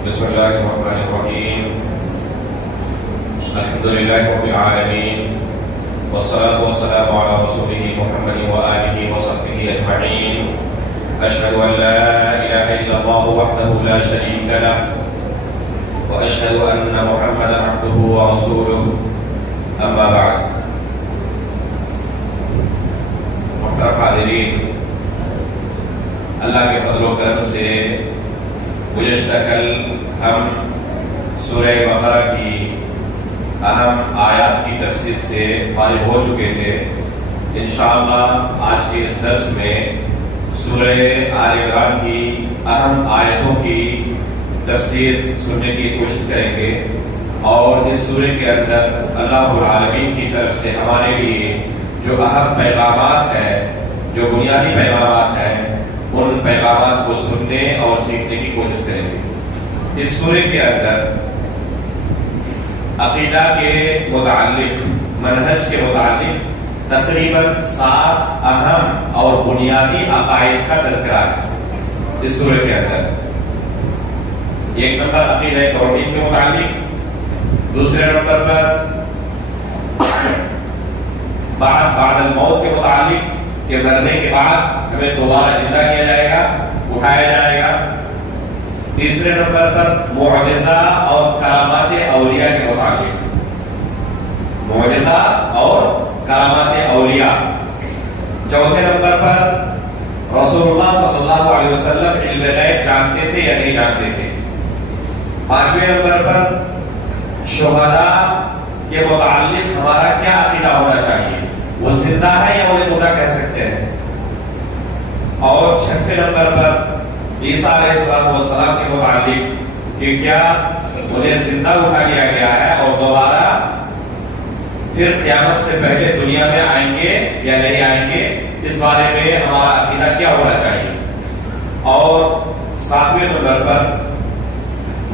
بسم الله الرحمن الرحيم. الحمد لله رب العالمين، والصلاة والسلام على رسوله محمد وآله وصحبه أجمعين. أشهد أن لا إله إلا الله وحده لا شريك له، وأشهد أن محمدا عبده ورسوله. أما بعد. محترم حاضرین، اللہ کے فضل و کرم سے گزشتہ کل ہم سورہ بقرہ کی اہم آیات کی تفسیر سے فارغ ہو چکے تھے. انشاءاللہ آج کے اس درس میں سورہ آل عمران کی اہم آیتوں کی تفسیر سننے کی کوشش کریں گے، اور اس سورہ کے اندر اللہ رب العالمین کی طرف سے ہمارے لیے جو اہم پیغامات ہیں، جو بنیادی پیغامات ہیں، ان پیغامات کو سننے اور سیکھنے کی کوشش کریں گے. اس سورہ کے اندر عقیدہ کے متعلق، منہج کے متعلق تقریباً 7 اہم اور بنیادی عقائد کا تذکرہ ہے. اس سورہ کے اندر 1 نمبر عقیدہ توحید کے متعلق، دوسرے نمبر پر بعد الموت کے متعلق کہ مرنے کے بعد ہمیں دوبارہ زندہ کیا جائے گا، اٹھایا جائے گا. تیسرے نمبر پر معجزہ اور کرامات اولیاء کے متعلق، معجزہ اور کرامات اولیاء. چوتھے نمبر پر رسول اللہ صلی اللہ علیہ وسلم علم غیب جانتے تھے یا نہیں جانتے تھے. 5ویں نمبر پر شہداء کے متعلق ہمارا کیا عقیدہ ہونا چاہیے، وہ زندہ ہے یا انہیں مردہ کہہ سکتے ہیں. اور 6ویں نمبر پر عیسیٰ علیہ السلام کے متعلق کہ کیا انہیں زندہ اٹھا لیا گیا ہے اور دوبارہ پھر قیامت سے پہلے دنیا میں آئیں گے یا نہیں آئیں گے، اس بارے میں ہمارا عقیدہ کیا ہونا چاہیے. اور 7ویں نمبر پر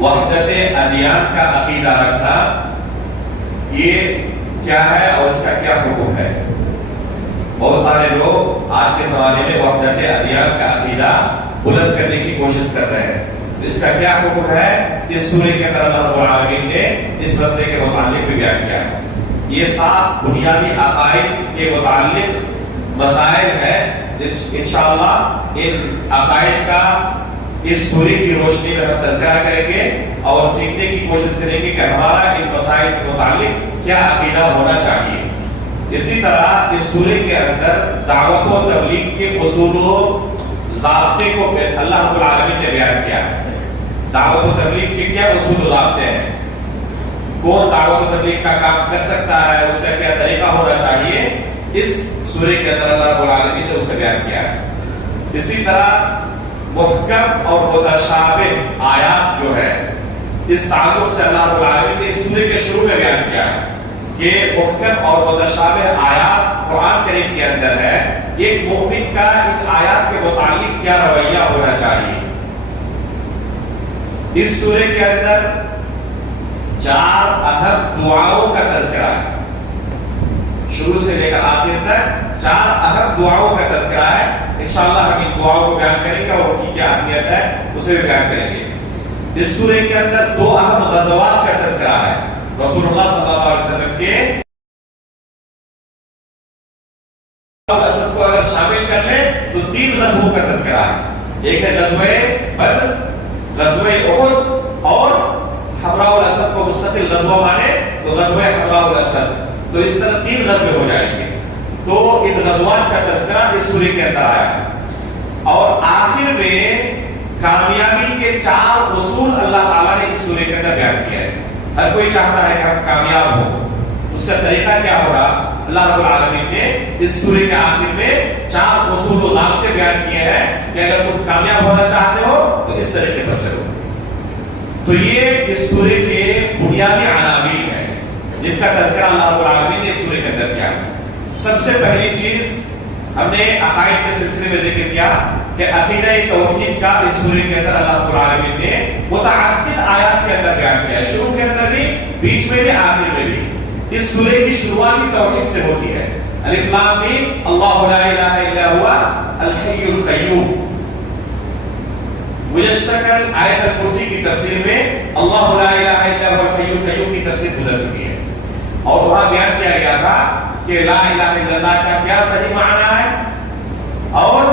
وحدت ادیان کا عقیدہ رکھنا، یہ کیا ہے اور اس کا کیا حکم ہے. بہت سارے لوگ آج کے زمانے میں وحدت ادیان کا عقیدہ بلند کرنے کی کوشش کر رہے ہیں. اس کا کیا حکم ہے، اس سورہ کے اندر اللہ رب العالمین نے اس مسئلے کے متعلق بھی بیان کیا ہے. یہ 7 بنیادی عقائد کے متعلق مسائل ہیں. انشاءاللہ ان عقائد کا اس سورہ کی روشنی میں ہم تذکرہ کریں گے اور سیکھنے کی کوشش کریں گے کہ ہمارا ان مسائل کے متعلق کیا عقیدہ ہونا چاہیے. اسی طرح اس سورہ کے اندر دعوت و تبلیغ کے اصول و ضابطے کو اللہ رب العالمین نے بیان کیا ہے. دعوت و تبلیغ کے کیا اصول و ضابطے ہیں، کون دعوت و تبلیغ کا کام کر سکتا ہے، اس کا کیا طریقہ ہونا چاہیے، اس سورہ کے اندر اللہ رب العالمین نے اسے بیان کیا ہے. اسی طرح محکم اور متشابہ آیات جو ہے، اس تعلق سے اللہ رب العالمین نے اس سورہ کے شروع میں بیان کیا ہے کہ محکم اور متشابہ آیات قرآن کریم کے اندر ہے. ایک مومن کا ان آیات کے متعلق کیا رویہ ہونا چاہیے. اس سورہ کے اندر 4 اہم دعاؤں کا تذکرہ ہے. شروع سے لے کر آخر تک 4 اہم دعاؤں کا تذکرہ ہے. انشاءاللہ ہم ان دعاؤں کو بیان کریں گے اور ان کی کیا اہمیت ہے اسے بھی بیان کریں گے. اس سورہ کے اندر 2 اہم غزوات کا تذکرہ ہے. رسول اللہ صلی اللہ علیہ وسلم کے کو اگر شامل کر لیں تو 3 غزووں کا تذکرہ ہے. ایک ہے غزوہ بدر، غزوہ احد اور حمراء الاسد کو مستقل غزوہ مانے تو غزوہ حمراء الاسد. تو اس طرح 3 غزوے ہو جائیں گے. تو ان غزوات کا تذکرہ اس سورہ کے اندر آیا ہے. اور آخر میں کامیابی کے 4 اصول اللہ تعالیٰ نے اس سورہ کے اندر بیان کیا ہے. ہر کوئی چاہتا ہے کہ ہم کامیاب ہوں، اس کا طریقہ کیا ہوگا. اللہ رب العالمین نے اس سورہ کے آخر میں 4 اصول و ضابطے بیان کیے ہیں کہ اگر تم کامیاب ہونا چاہتے ہو تو اس طریقے پر چلو. تو یہ اس سورہ کے بنیادی عناوین ہیں جن کا تذکرہ اللہ رب العالمین نے اس سورہ کے اندر کیا. سب سے پہلی چیز ہم نے عقائد کے سلسلے میں ذکر کیا کہ عقیدہ توحید کا اس سورہ کے اندر اللہ رب العالمین نے متعدد آیات کے اندر بیان کیا. شروع کے اندر بھی، بیچ میں بھی، آخر میں بھی. اس سورہ کی شروعات ہی توحید سے ہوتی ہے. الف لام میم اللہ لا الہ الا ہوا الحی القیوم. گزشتہ کل آیت الکرسی کی تفسیر میں اللہ لا الہ الا هو الحی القیوم کی تفسیر گزر چکی ہے، اور وہاں بیان کیا گیا تھا کہ لا الہ الا اللہ کا کیا صحیح معنی ہے اور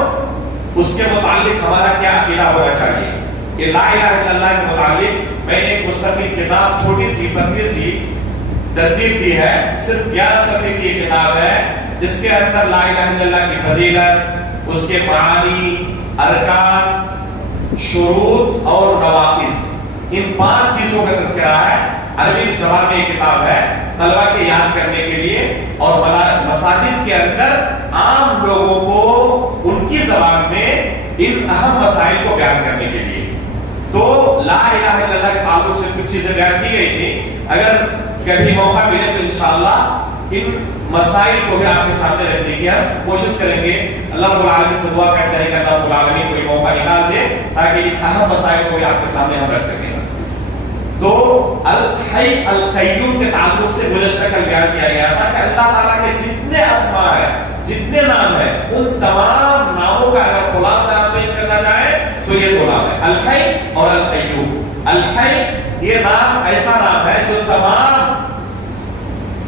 اس کے متعلق ہمارا کیا عقیدہ ہونا چاہیے. کہ لا الہ الا اللہ کے متعلق میں نے ایک مستقل کتاب چھوٹی سی پتلی سی ترتیب دی ہے، صرف 11 صفحے کی یہ کتاب ہے، جس کے اندر لا الہ الا اللہ کی فضیلت، اس کے معانی، ارکان، شروط اور نواقض، ان 5 چیزوں کا تذکرہ ہے. عربی زبان میں یہ کتاب ہے طلبہ کے یاد کرنے کے لیے اور مساجد کے اندر عام لوگوں کو ان کی زبان میں ان اہم مسائل کو بیان کرنے کے لیے. تو لا الہ الا اللہ کے تعلق سے کچھ چیزیں بیان کی گئی تھی. اگر کبھی موقع ملے تو انشاءاللہ ان مسائل کو بھی آپ کے سامنے رکھنے کی ہم کوشش کریں گے. اللہ رب العالمین سے دعا کرتے ہیں کہ اللہ رب العالمین کوئی موقع نکال دے تاکہ ان اہم مسائل کو بھی آپ کے سامنے ہم رکھ سکیں. تو الحی القیوم کے تعلق سے گزشتہ کل بیان کیا گیا تھا کہ اللہ تعالیٰ کے جتنے اسماء ہیں، جتنے نام ہیں، ان تمام ناموں کا اگر خلاصہ آپ پیش کرنا چاہیں تو یہ 2 نام ہیں، الحی اور القیوم. الحی یہ نام ایسا نام ہے جو تمام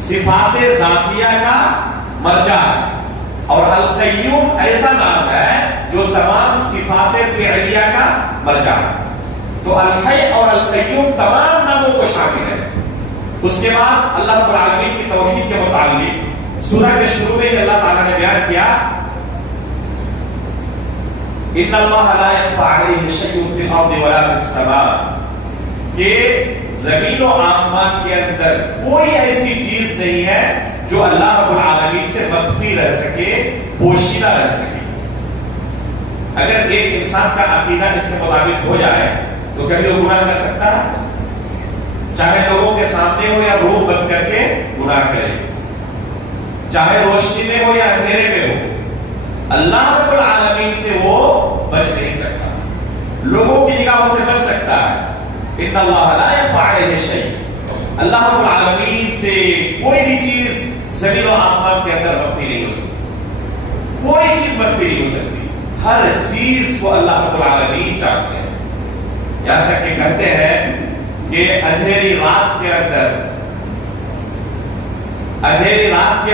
صفات ذاتیہ کا مرجع ہے، اور القیوم ایسا نام ہے جو تمام صفات فعلیہ کا مرجع ہے. تو الحی اور القیوم تمام ناموں کو شامل ہے. اس کے بعد اللہ رب العالمین کی توحید کے متعلق سورہ کے شروع میں اللہ تعالیٰ نے بیان کیا ان اللہ لا یخفی علیہ شیء فی الارض ولا فی السماء، کہ زمین و آسمان کے اندر کوئی ایسی چیز نہیں ہے جو اللہ رب العالمین سے مخفی رہ سکے، پوشیدہ رہ سکے. اگر ایک انسان کا عقیدہ اس کے مطابق ہو جائے تو کبھی وہ گناہ کر سکتا ہے؟ چاہے لوگوں کے سامنے ہو یا روح بند کر کے گناہ کرے، چاہے روشنی میں ہو یا اندھیرے میں ہو، اللہ رب العالمین سے وہ بچ نہیں سکتا. لوگوں کی نگاہوں سے بچ سکتا ہے. ان اللہ لا یخفی علیہ شیء، اللہ رب العالمین سے کوئی بھی چیز زمین و آسمان کے اندر مخفی نہیں ہو سکتی، کوئی چیز مخفی نہیں ہو سکتی. ہر چیز کو اللہ رب العالمین جانتے ہیں. یہاں تک کہ کہتے ہیں کہ اندھیری رات کے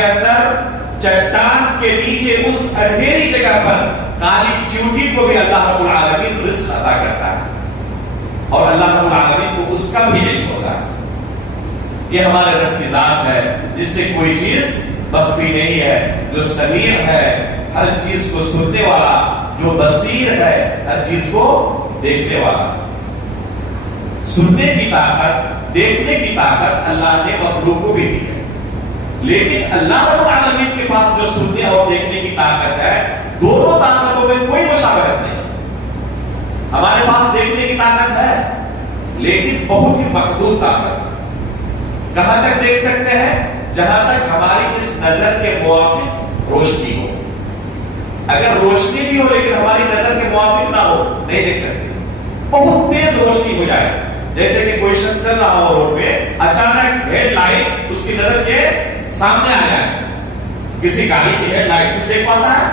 اندر چٹان کے نیچے اس اندھیری جگہ پر کالی چیونٹی کو بھی اللہ رب العالمین رزق عطا کرتا ہے، اور اللہ رب العالمین کو اس کا بھی علم ہوتا ہے. یہ ہمارے رب کی ذات ہے جس سے کوئی چیز مخفی نہیں ہے، جو سمیع ہے، ہر چیز کو سننے والا، جو بصیر ہے، ہر چیز کو دیکھنے والا. سننے کی طاقت، دیکھنے کی طاقت اللہ نے مخلوق کو بھی دی ہے، لیکن اللہ رب العالمین کے پاس جو سننے اور دیکھنے کی طاقت ہے، دونوں طاقتوں میں کوئی مشابہت نہیں. ہمارے پاس دیکھنے کی طاقت ہے لیکن بہت ہی محدود طاقت. کہاں تک دیکھ سکتے ہیں؟ جہاں تک ہماری اس نظر کے موافق روشنی ہو. اگر روشنی بھی ہو لیکن ہماری نظر کے موافق نہ ہو، نہیں دیکھ سکتے. بہت تیز روشنی ہو جائے، جیسے کہ کوئی شخص چل رہا ہو روڈ پہ، اچانک ہیڈ لائٹ اس کی نظر کے سامنے آ جائے. کسی گاڑی کی ہیڈ لائٹ کچھ دیکھ پاتا ہے؟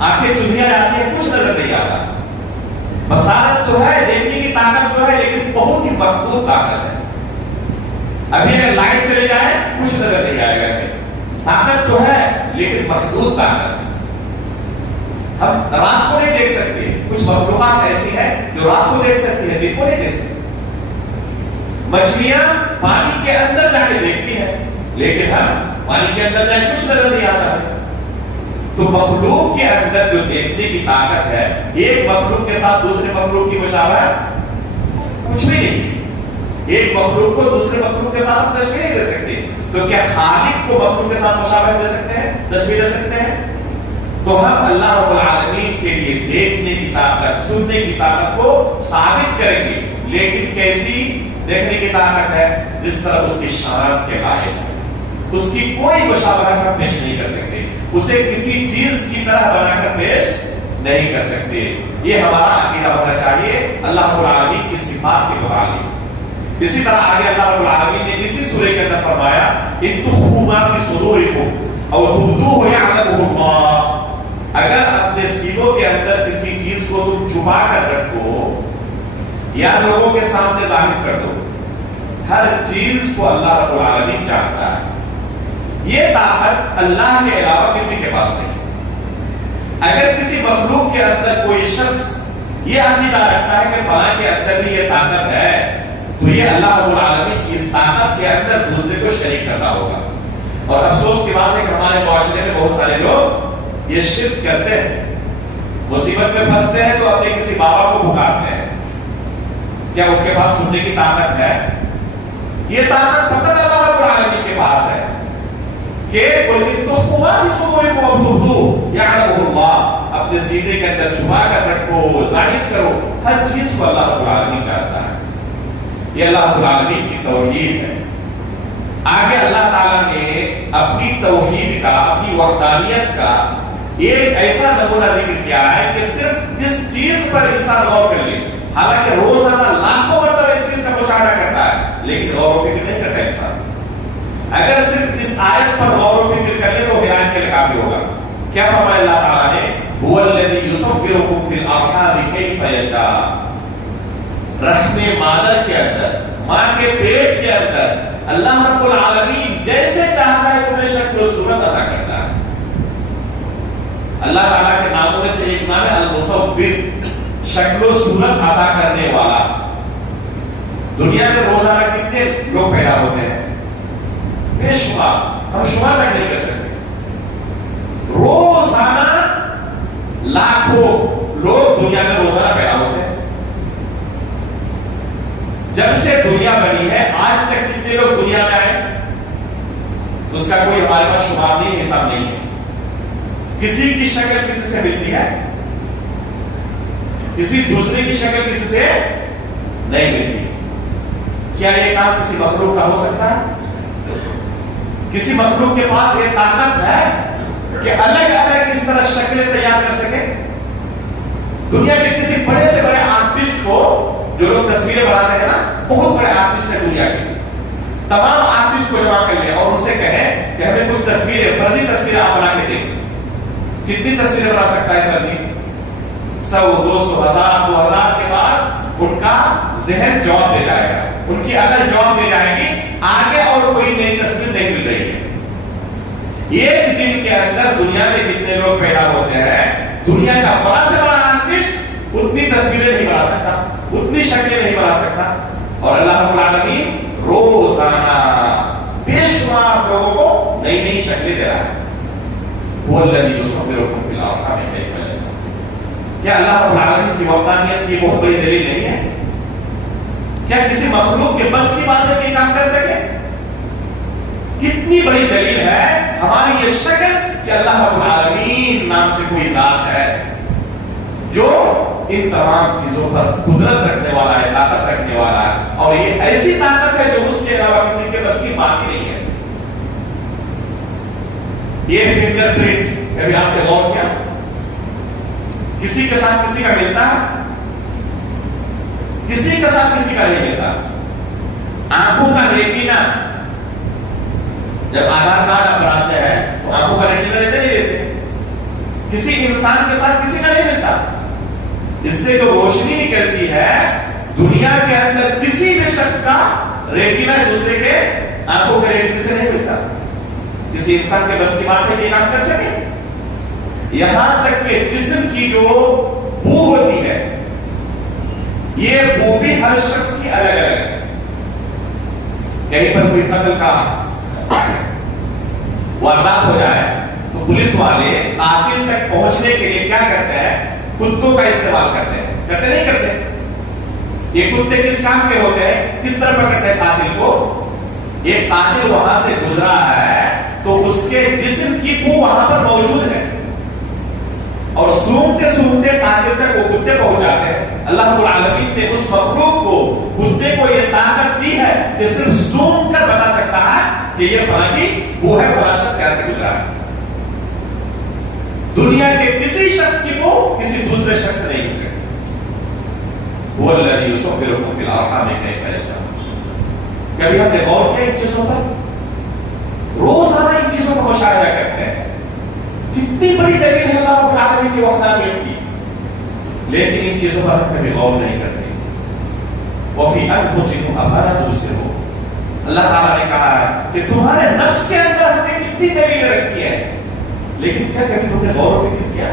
آنکھیں چندیاں جاتی ہیں، کچھ نظر نہیں آتا. بصارت تو ہے، دیکھنے کی طاقت تو ہے، لیکن بہت ہی محدود طاقت ہے. ابھی اگر لائٹ چلے جائے کچھ نظر نہیں آئے گا. طاقت تو ہے لیکن محدود طاقت ہے. ہم رات کو نہیں دیکھ سکتے. کچھ مخلوقات ایسی ہیں جو رات کو دیکھ سکتی ہیں، دن کو نہیں دیکھ سکتی. مچھلیاں پانی کے اندر جا کے دیکھتی ہیں، لیکن ہم پانی کے اندر جائے کچھ نظر نہیں آتا ہے. تو مخلوق کے اندر جو دیکھنے کی طاقت ہے، ایک مخلوق کے ساتھ دوسرے مخلوق کی مشابہت کچھ بھی نہیں. ایک مخلوق کو دوسرے مخلوق کے ساتھ ہم تشبیہ نہیں دے سکتے. تو کیا خالق کو مخلوق کے ساتھ مشابہت دے سکتے ہیں، تشبیہ دے سکتے ہیں؟ تو ہم اللہ رب العالمین کے لیے دیکھنے کی طاقت، سننے کی طاقت کو ثابت کریں گے، لیکن کیسی دیکھنے کی طاقت ہے؟ جس طرح اس کی شان کے لائق ہے. اس کی کوئی مشابہت ہم پیش نہیں کر سکتے، اسے کسی چیز کی طرح بنا کر پیش نہیں کر سکتے. یہ ہمارا عقیدہ ہونا چاہیے اللہ رب العالمین کی صفات کے متعلق. اسی طرح آگے اللہ رب العالمین نے اسی سورہ کے اندر فرمایا ان تخفوا ما فی صدورکم او تبدوہ یعلمہ اللہ. اگر اپنے سینوں کے اندر کسی چیز کو تم چھپا کر رکھو یا لوگوں کے سامنے ظاہر کر دو، ہر چیز کو اللہ رب العالمین جانتا ہے. یہ طاقت اللہ کے علاوہ کسی کے پاس نہیں. اگر کسی مخلوق کے اندر کوئی شخص یہ عقیدہ رکھتا ہے کہ فلاں کے اندر بھی یہ طاقت ہے تو یہ اللہ رب العالمین کی اس طاقت کے اندر دوسرے کو شریک کرنا ہوگا. اور افسوس کی بات ہے کہ ہمارے معاشرے میں بہت سارے لوگ یہ شرک کرتے ہیں. مصیبت میں پھنستے ہیں تو اپنے کسی بابا کو پکارتے ہیں. کیا ان کے پاس سننے کی طاقت ہے؟ یہ طاقت فقط اللہ رب العالمین کے پاس ہے کہ قل ان تخفوا ما فی صدورکم او تبدوہ یعلمہ اللہ. اپنے سینے کے اندر چھپا کر رکھو، ظاہر کرو، ہر چیز کو اللہ رب العالمین جانتا ہے. یہ اللہ رب العالمین کی توحید ہے. آگے اللہ تعالیٰ نے اپنی توحید کا، اپنی وحدانیت کا ایک ایسا نمونہ ذکر کیا ہے کہ صرف اس چیز پر انسان غور کر لے. حالانکہ روزانہ لاکھوں مرتبہ اس چیز کا مشاہدہ کرتا ہے لیکن غور و فکر نہیں کرتا انسان. اگر صرف اس آیت پر غور و فکر کر لے تو ہدایت کے لیے کافی ہوگا. کیا فرمایا اللہ تعالیٰ نے؟ هو الذی یصورکم فی الارحام کیف یشاء. رحم مادر کے اندر، ماں کے پیٹ کے اندر اللہ رب العالمین جیسے چاہتا ہے تمہیں شکل و صورت عطا کرتا ہے. اللہ تعالیٰ کے ناموں میں سے ایک نام ہے المصور، شکل و صورت عطا کرنے والا. دنیا میں روزانہ کتنے لوگ پیدا ہوتے ہیں؟ بے شمار، ہم شمار تک نہیں کر سکتے. روزانہ لاکھوں لوگ دنیا میں روزانہ پیدا ہوتے ہیں. جب سے دنیا بنی ہے آج تک کتنے لوگ دنیا میں آئے اس کا کوئی ہمارے پاس شمار نہیں، حساب نہیں ہے. کسی کی شکل کسی سے ملتی ہے؟ کسی دوسرے کی شکل کسی سے نہیں ملتی. کیا یہ کام کسی مخلوق کا ہو سکتا ہے؟ کسی مخلوق کے پاس یہ طاقت ہے کہ الگ الگ اس طرح شکلیں تیار کر سکے؟ دنیا کے کسی بڑے سے بڑے آرٹسٹ کو، جو لوگ تصویریں بناتے ہیں نا، بہت بڑے آرٹسٹ ہیں دنیا کے، تمام آرٹسٹ کو جمع کر لیں اور ان سے کہیں کہ ہمیں کچھ تصویریں، فرضی تصویریں آپ بنا کے دیں. کتنی تصویریں بنا سکتا ہے فرضی؟ 100، 200، 1000، 2000 کے بعد ان کا ذہن جواب دے جائے گا، ان کی عقل جواب دے جائے گی، آگے اور کوئی نئی تصویر نہیں مل رہی ہے. ایک دن کے اندر دنیا میں جتنے لوگ پیدا ہوتے ہیں، دنیا کا بڑا سے بڑا آرٹسٹ اتنی تصویریں نہیں بنا سکتا، اتنی شکلیں نہیں بنا سکتا. اور اللہ رب العالمین روزانہ بے شمار لوگوں کو نئی نئی شکلیں دے رہا ہے. وہ الذی یصورکم فی الارحام کیف یشاء. کیا اللہ رب العالمین کی وحدانیت کی بہت بڑی دلیل نہیں ہے؟ کیا کسی مخلوق کے بس کی بات ہے کہ کام کر سکے؟ کتنی بڑی دلیل ہے ہماری یہ شکل کہ اللہ رب العالمین نام سے کوئی ذات ہے جو ان تمام چیزوں پر قدرت رکھنے والا ہے، طاقت رکھنے والا ہے. اور یہ ایسی طاقت ہے جو اس کے علاوہ کسی کے بس کی بات ہی نہیں ہے. یہ فنگر پرنٹ کبھی آپ نے غور کیا؟ کسی کے ساتھ کسی کا ملتا ہے؟ کسی کے ساتھ کسی کا نہیں ملتا. آنکھوں کا ریٹینا، جب آدھار کارڈ آپ بناتے ہیں تو آنکھوں کا ریٹینا لیتے نہیں لیتے. کسی انسان کے ساتھ کسی کا نہیں ملتا. اس سے جو روشنی نکلتی ہے دنیا کے اندر کسی بھی شخص کا ریٹینا دوسرے کے آنکھوں کے ریٹینے سے نہیں ملتا. کسی انسان کے بس کی بات ہے کہ کام کر سکے؟ یہاں تک کہ جسم کی جو بو ہوتی ہے، یہ بو بھی ہر شخص کی الگ الگ ہے. کہیں پر کوئی قتل کا واردات ہو جائے تو پولیس والے قاتل تک پہنچنے کے لیے کیا کرتے ہیں؟ کتوں کا استعمال کرتے ہیں. کرتے نہیں کرتے؟ یہ کتے کس کام کے ہوتے ہیں؟ کس طرح پکڑتے ہیں قاتل کو؟ یہ قاتل وہاں سے گزرا ہے تو اس کے جسم کی بو وہاں پر موجود ہے اور سونگتے سونگتے قاتل تک وہ کتے پہنچ جاتے ہیں. اللہ رب العالمین نے اس مخلوق کو، کتے کو یہ طاقت دی ہے کہ صرف سونگ کر بتا سکتا ہے کہ یہ فلاں کی بو ہے، فلاں شخص کیسے گزرا ہے. دنیا کے کسی شخص کی بو کسی دوسرے شخص سے نہیں مل سکتی. وہ الذی یصورکم فی الارحام کیف یشاء. کبھی ہم نے غور کیا ان چیزوں پر؟ روزانہ ان چیزوں کا مشاہدہ کرتے ہیں. کتنی بڑی دلیل ہے اللہ رب العالمین کی وحدانیت کی، لیکن ان چیزوں پر ہم کبھی غور نہیں کرتے. وفی انفسکم افلا تبصرون. اللہ تعالیٰ نے کہا ہے کہ تمہارے نفس کے اندر ہم نے کتنی دلیلیں رکھی ہے، لیکن کیا کبھی تم نے غور و فکر کیا؟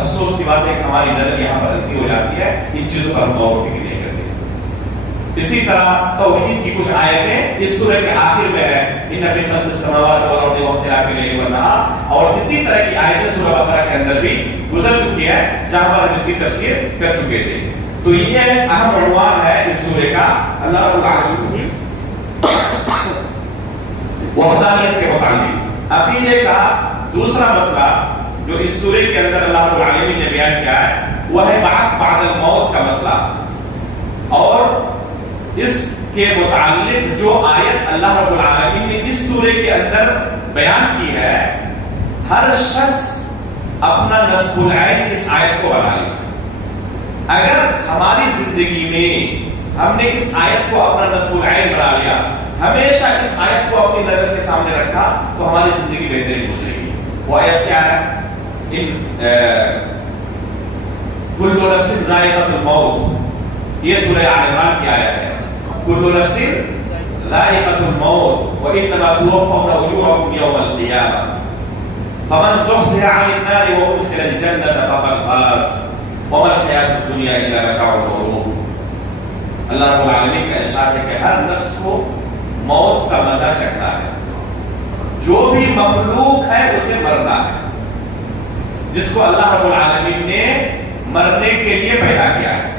افسوس کی بات ہے کہ ہماری نظر یہاں پر غلطی ہو جاتی ہے، ان چیزوں پر ہم غور و فکر نہیں کرتے۔ اسی طرح توحید کی کچھ آیتیں اس سورہ کے آخر میں ہے، ان فی خلق السماوات والارض واختلاف اللیل والنہار، اور اسی طرح کی آیتیں سورہ بقرہ کے اندر بھی گزر چکی ہے جہاں پر ہم اس کی تفسیر کر چکے تھے۔ تو یہ اہم عنوان ہے اس سورہ کا، اللہ رب العالمین وحدانیت کے متعلق عقیدے کا دوسرا مسئلہ جو اس سورہ کے اندر اللہ رب العالمین نے بیان کیا ہے وہ ہے بعث بعد الموت کا مسئلہ، اور اس کے متعلق جو آیت اللہ رب العالمین نے اس سورہ کے اندر بیان کی ہے، ہر شخص اپنا نصب العین اس آیت کو بنا لے۔ اگر ہماری زندگی میں ہم نے اس آیت کو اپنا نصب العین بنا لیا، ہمیشہ اس آیت کو اپنی نظر کے سامنے رکھا، تو ہماری زندگی بہترین گزرے گی۔ وہ آیت کیا ہے؟ کل نفس ذائقۃ الموت، یہ سورہ آل عمران کی آیت ہے۔ کل نفس ذائقۃ الموت وانما توفون اجورکم یوم القیامہ فمن زحزح عن النار وادخل الجنة فقد فاز وما الحیاۃ الدنیا الا متاع الغرور۔ اللہ رب العالمین کا ارشاد ہے کہ ہر نفس کو موت کا مزہ چکھنا ہے، جو بھی مخلوق ہے اسے مرنا ہے، جس کو اللہ رب العالمین نے مرنے کے لیے پیدا کیا ہے۔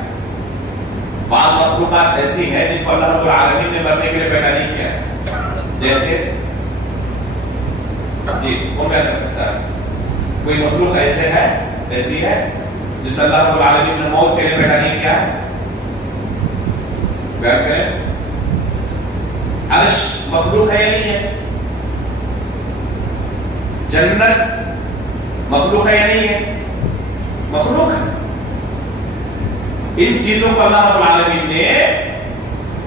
بعض مخلوقات ایسی ہیں جن کو اللہ رب العالمین نے مرنے کے لیے پیدا نہیں کیا ہے، جیسے کون بیان کر سکتا ہے؟ کوئی مخلوق ایسی ہے جس اللہ رب العالمین نے موت کے لیے پیدا نہیں کیا ہے؟ بیان کریں۔ عرش مخلوق ہے یا نہیں ہے؟ جنت مخلوق ہے یا نہیں ہے؟ مخلوق ہے۔ ان چیزوں کو اللہ رب العالمین نے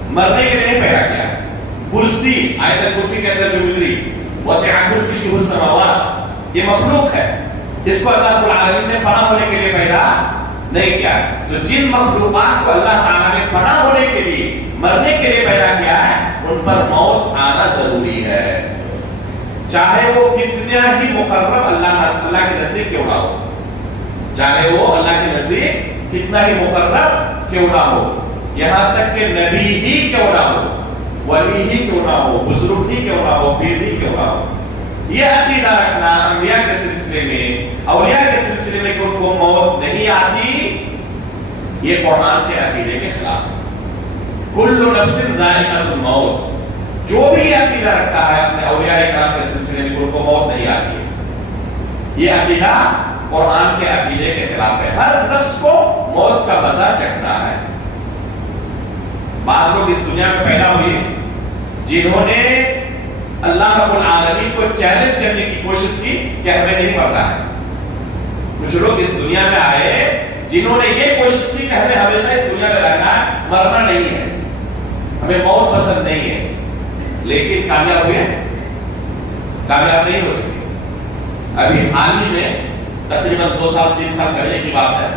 مرنے کے لیے نہیں پیدا کیا ہے۔ کرسی، آیت الکرسی کے اندر جو گزری، وسع کرسیہ السماوات، یہ مخلوق ہے، اس کو اللہ رب العالمین نے فنا ہونے کے لیے پیدا نہیں کیا ہے۔ تو جن مخلوقات کو اللہ تعالیٰ نے فنا ہونے کے لیے، مرنے کے لیے پیدا کیا ہے، ان پر موت آنا ضروری ہے، چاہے وہ کتنا ہی مقرب اللہ کے نزدیک کیوں نہ ہو، چاہے وہ اللہ کے نزدیک کتنا ہی مقرب کیوں نہ ہو، یہاں تک کہ نبی ہی کیوں نہ ہو، ولی ہی کیوں نہ ہو، بزرگ ہی کیوں نہ ہو، پیر ہی کیوں نہ ہو۔ یہ عقیدہ رکھنا انبیاء کے سلسلے میں، اولیاء کے سلسلے میں کہ ان کو موت نہیں آتی، یہ قرآن کے عقیدے کے خلاف ہے۔ کل نفس ذائقۃ الموت، جو بھی یہ عقیدہ رکھتا ہے اپنے اولیاء کرام کے سلسلے میں کہ ان کو موت نہیں آتی ہے، یہ عقیدہ قرآن کے عقیدے کے خلاف ہے۔ ہر نفس کو موت کا مزہ چکھنا ہے۔ بعض لوگ اس دنیا میں پیدا ہوئے جنہوں نے اللہ رب العالمین کو چیلنج کرنے کی کوشش کی کہ ہمیں نہیں مرنا ہے۔ کچھ لوگ اس دنیا میں آئے جنہوں نے یہ کوشش کی کہ ہمیں ہمیشہ اس دنیا میں رہنا ہے، مرنا نہیں ہے، ہمیں موت پسند نہیں ہے، لیکن کامیاب ہوئے؟ کامیاب نہیں ہو سکے۔ ابھی حال ہی میں تقریباً 2 سال 3 سال پہلے کی بات ہے،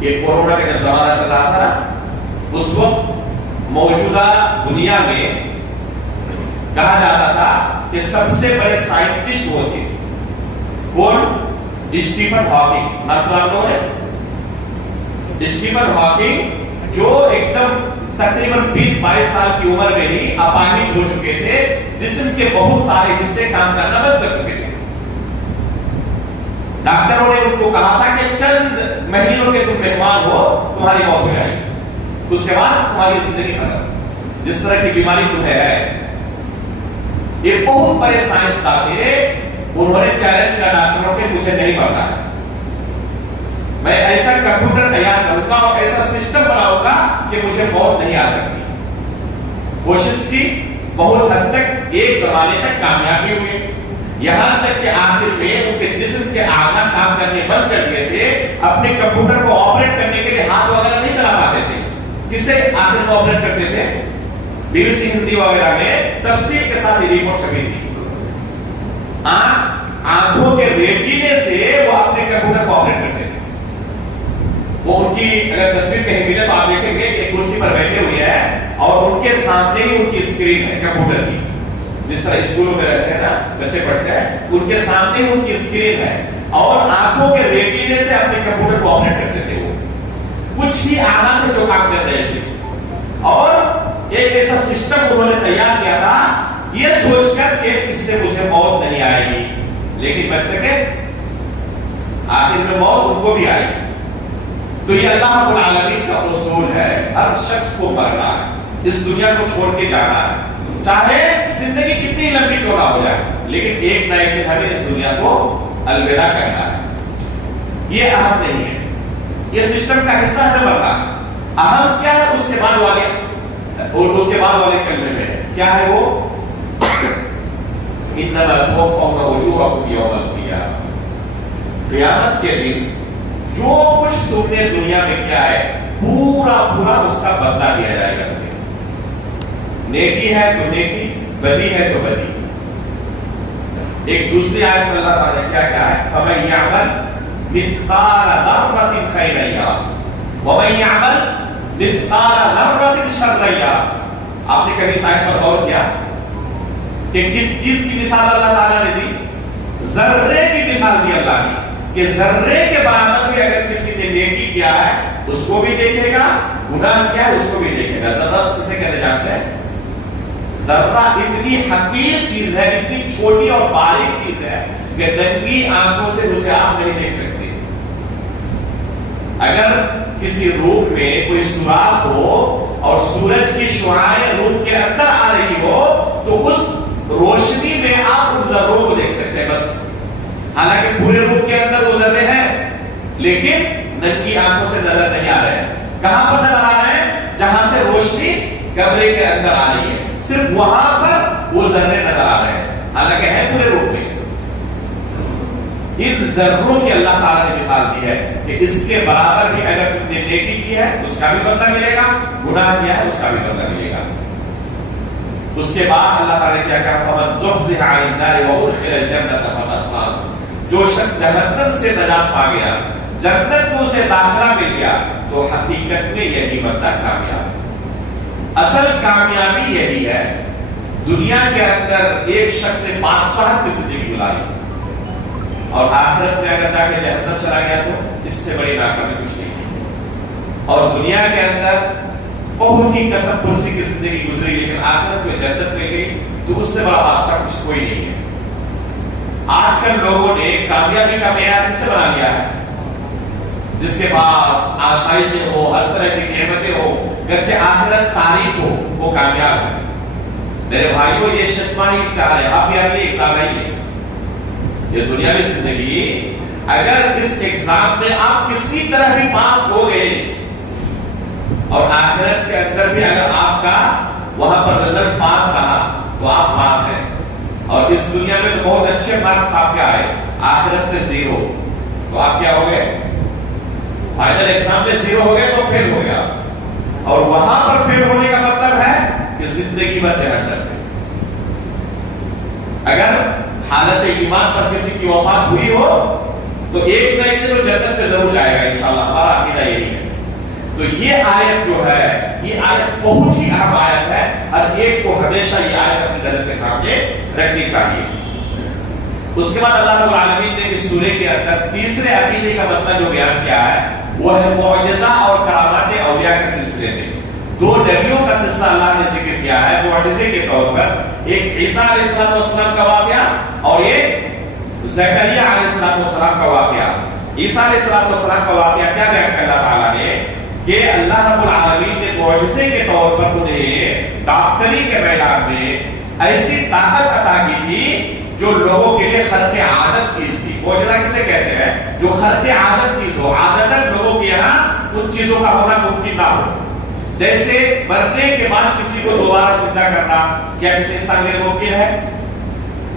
یہ کورونا کا جب زمانہ چل رہا تھا نا، اس وقت موجودہ دنیا میں کہا جاتا تھا کہ سب سے بڑے سائنٹسٹ وہ تھے، کون؟ اسٹیفن ہاکنگ، نام سنا آپ لوگوں نے؟ اسٹیفن ہاکنگ جو ایک دم تقریباً 20-22 سال کی عمر میں ہی اپاہج ہو چکے تھے، جسم کے بہت سارے حصے کام کرنا بند کر چکے تھے۔ ڈاکٹروں نے ان کو کہا تھا کہ چند مہینوں کے تم مہمان ہو، تمہاری موت ہو جائے گی، اس کے بعد تمہاری زندگی ختم، جس طرح کی بیماری تمہیں ہے۔ یہ بہت بڑے سائنسدان تھے، انہوں نے چیلنج کیا ڈاکٹروں کے مجھے نہیں مرنا ہے، میں ایسا کمپیوٹر تیار کروں گا اور ایسا سسٹم بناؤں گا کہ مجھے موت نہیں آ سکتی۔ کوشش کی، بہت حد تک ایک زمانے تک کامیابی ہوئی، یہاں تک کہ آخر میں ان کے جسم کے اعضاء کام کرنے بند کر دیے تھے، اپنے کمپیوٹر کو آپریٹ کرنے کے لیے ہاتھ وغیرہ نہیں چلا پاتے تھے، کس سے آخر میں آپریٹ کرتے تھے؟ بی بی سی ہندی وغیرہ میں تفصیل کے ساتھ یہ رپورٹ چھپی تھی، آنکھوں کے ریٹینے سے وہ اپنے کمپیوٹر کو آپریٹ کرتے تھے۔ وہ ان کی اگر تصویر کہیں ملے تو آپ دیکھیں گے کہ کرسی پر بیٹھے ہوئے ہیں اور ان کے سامنے ہی اسکرین ہے کمپیوٹر کی، جس طرح اسکولوں میں رہتے ہیں نا بچے پڑھتے ہیں، ان کے سامنے ان کی اسکرین ہے اور آنکھوں کے ریٹینے سے اپنے کمپیوٹر کو آپریٹ کرتے تھے. وہ کچھ ہی آنا تھے جو کام کر رہے تھے، اور ایک ایسا سسٹم انہوں نے تیار کیا تھا یہ سوچ کر کہ اس سے مجھے موت نہیں آئے گی، لیکن بچ سکے، آخر میں موت ان کو بھی آئی. تو یہ اللہ رب العالمین کا اصول ہے، ہر شخص کو مرنا ہے، اس دنیا کو چھوڑ کے جانا ہے، چاہے زندگی کتنی لمبی کیوں نہ ہو جائے، لیکن ایک نہ ایک دن ہمیں اس دنیا کو الوداع کہنا ہے. یہ اہم نہیں ہے، یہ سسٹم کا حصہ ہے مرنا. اہم کیا ہے اس کے بعد والے کلمے میں کیا ہے وہ انما توفون اجورکم یوم القیامہ. قیامت کے دن جو کچھ تم نے دنیا میں کیا ہے پورا اس کا بدلہ دیا جائے گا. نیکی ہے تو نیکی، بدی ہے تو بدی. ایک دوسری آیت میں اللہ تعالیٰ نے کیا کہا ہے فَمَن يَعْمَلْ مِثْقَالَ ذَرَّةٍ خَيْرًا يَرَهُ وَمَن يَعْمَلْ مِثْقَالَ ذَرَّةٍ شَرًّا يَرَهُ. آپ نے کبھی اس آیت پر غور کیا کہ کس چیز کی مثال اللہ تعالیٰ نے دی؟ ذرے کی مثال دی اللہ نے کہ ذرے کے برابر بھی اگر کسی نے نیکی کیا ہے اس کو بھی دیکھے گا، گناہ کیا ہے اس کو بھی دیکھے گا. ذرہ کسے کہتے جانتے ہیں؟ ذرہ اتنی حقیر چیز ہے، اتنی چھوٹی اور باریک چیز ہے کہ ننگی آنکھوں سے اسے آپ نہیں دیکھ سکتے. اگر کسی روم میں کوئی سوراخ ہو اور سورج کی شعاعیں روم کے اندر آ رہی ہو تو اس روشنی میں آپ ان ذروں کو دیکھ سکتے ہیں بس. حالانکہ پورے روم کے اندر وہ ذرے ہیں لیکن ننگی آنکھوں سے نظر نہیں آ رہے ہیں. کہاں پر نظر آ رہے ہیں؟ جہاں سے روشنی کمرے کے اندر آ رہی ہے، صرف وہاں پر وہ ذرے نظر آ رہے ہیں، حالانکہ ہے پورے روم میں. ان ذروں کی اللہ تعالیٰ نے مثال دی ہے کہ اس کے برابر بھی اگر تم نے نیکی کی ہے اس کا بھی بدلہ ملے گا، گناہ کیا ہے اس کا بھی بدلہ ملے گا. اس کے بعد اللہ تعالیٰ نے کیا کہا فَمَن زُحْزِحَ عَنِ النَّارِ وَأُدْخِلَ الْجَنَّةَ فَقَدْ فَازَ. جو شخص جہنم سے نجات پا گیا، جنت کو اسے داخلہ مل گیا، تو حقیقت میں یہی بندہ کامیاب. اصل کامیابی یہی ہے. دنیا کے اندر ایک شخص نے بادشاہت کی زندگی گزاری اور آخرت میں اگر جا کے جہنم چلا گیا تو اس سے بڑی ناکامی کچھ نہیں تھی. اور دنیا کے اندر بہت ہی کسب پرسی کی زندگی گزری لیکن آخرت میں جنت مل گئی تو اس سے بڑا بادشاہ کچھ کوئی نہیں ہے. آج کل لوگوں نے کامیابی کا معیار کس سے بنا لیا ہے؟ جس کے پاس آسائشیں ہو، ہر طرح کی نعمتیں ہو، گرچہ آخرت تاریخ ہو، وہ کامیاب ہے. میرے بھائیوں یہ ششماہی امتحان ہے، آپ یاد نہیں ایگزام ہے یہ دنیاوی زندگی. اگر اس ایگزام میں آپ کسی طرح بھی پاس ہو گئے اور آخرت کے اندر بھی اگر آپ کا وہاں پر رزلٹ پاس رہا تو آپ پاس ہیں. اور اس دنیا میں تو بہت اچھے مارکس آپ کے آئے، آخرت میں 0 تو آپ کیا ہو گئے؟ فائنل ایگزام میں 0 ہو گئے تو فیل ہو گیا. اور وہاں پر فیل ہونے کا مطلب ہے کہ زندگی بھر جہنم میں. اگر حالت ایمان پر کسی کی وفات ہوئی ہو تو ایک نہ ایک دن وہ جنت میں ضرور جائے گا انشاءاللہ. ہمارا عقیدہ یہی ہے. تو یہ آیت جو ہے یہ آیت بہت ہی اہم آیت ہے. ہر ایک کو ہمیشہ یہ آیت اپنی نظر کے سامنے رکھنی چاہیے. اس کے بعد اللہ رب العالمین نے اس سورے کے اندر تیسرے عقیدے کا مسئلہ جو بیان کیا ہے وہ ہے معجزہ اور کرامات اولیاء کے سلسلے میں. 2 نبیوں کا قصہ اللہ نے ذکر کیا ہے معجزے کے طور پر. ایک عیسیٰ علیہ السلام کا واقعہ اور ایک زکریا علیہ السلام کا واقعہ. عیسیٰ علیہ السلام کا واقعہ کیا بیان کیا اللہ تعالیٰ نے کہ اللہ رب العالمین نے معجزے کے طور پر انہیں ڈاکٹری کے میدان میں ایسی طاقت عطا کی تھی جو لوگوں کے لیے خرق عادت چیز تھی. معجزہ کسے کہتے ہیں؟ جو خرق عادت چیز ہو. عادتاً لوگوں کے یہاں ان چیزوں کا ہونا ممکن نہ ہو. جیسے مرنے کے بعد کسی کو دوبارہ زندہ کرنا کیا کسی انسان کے لیے ممکن ہے؟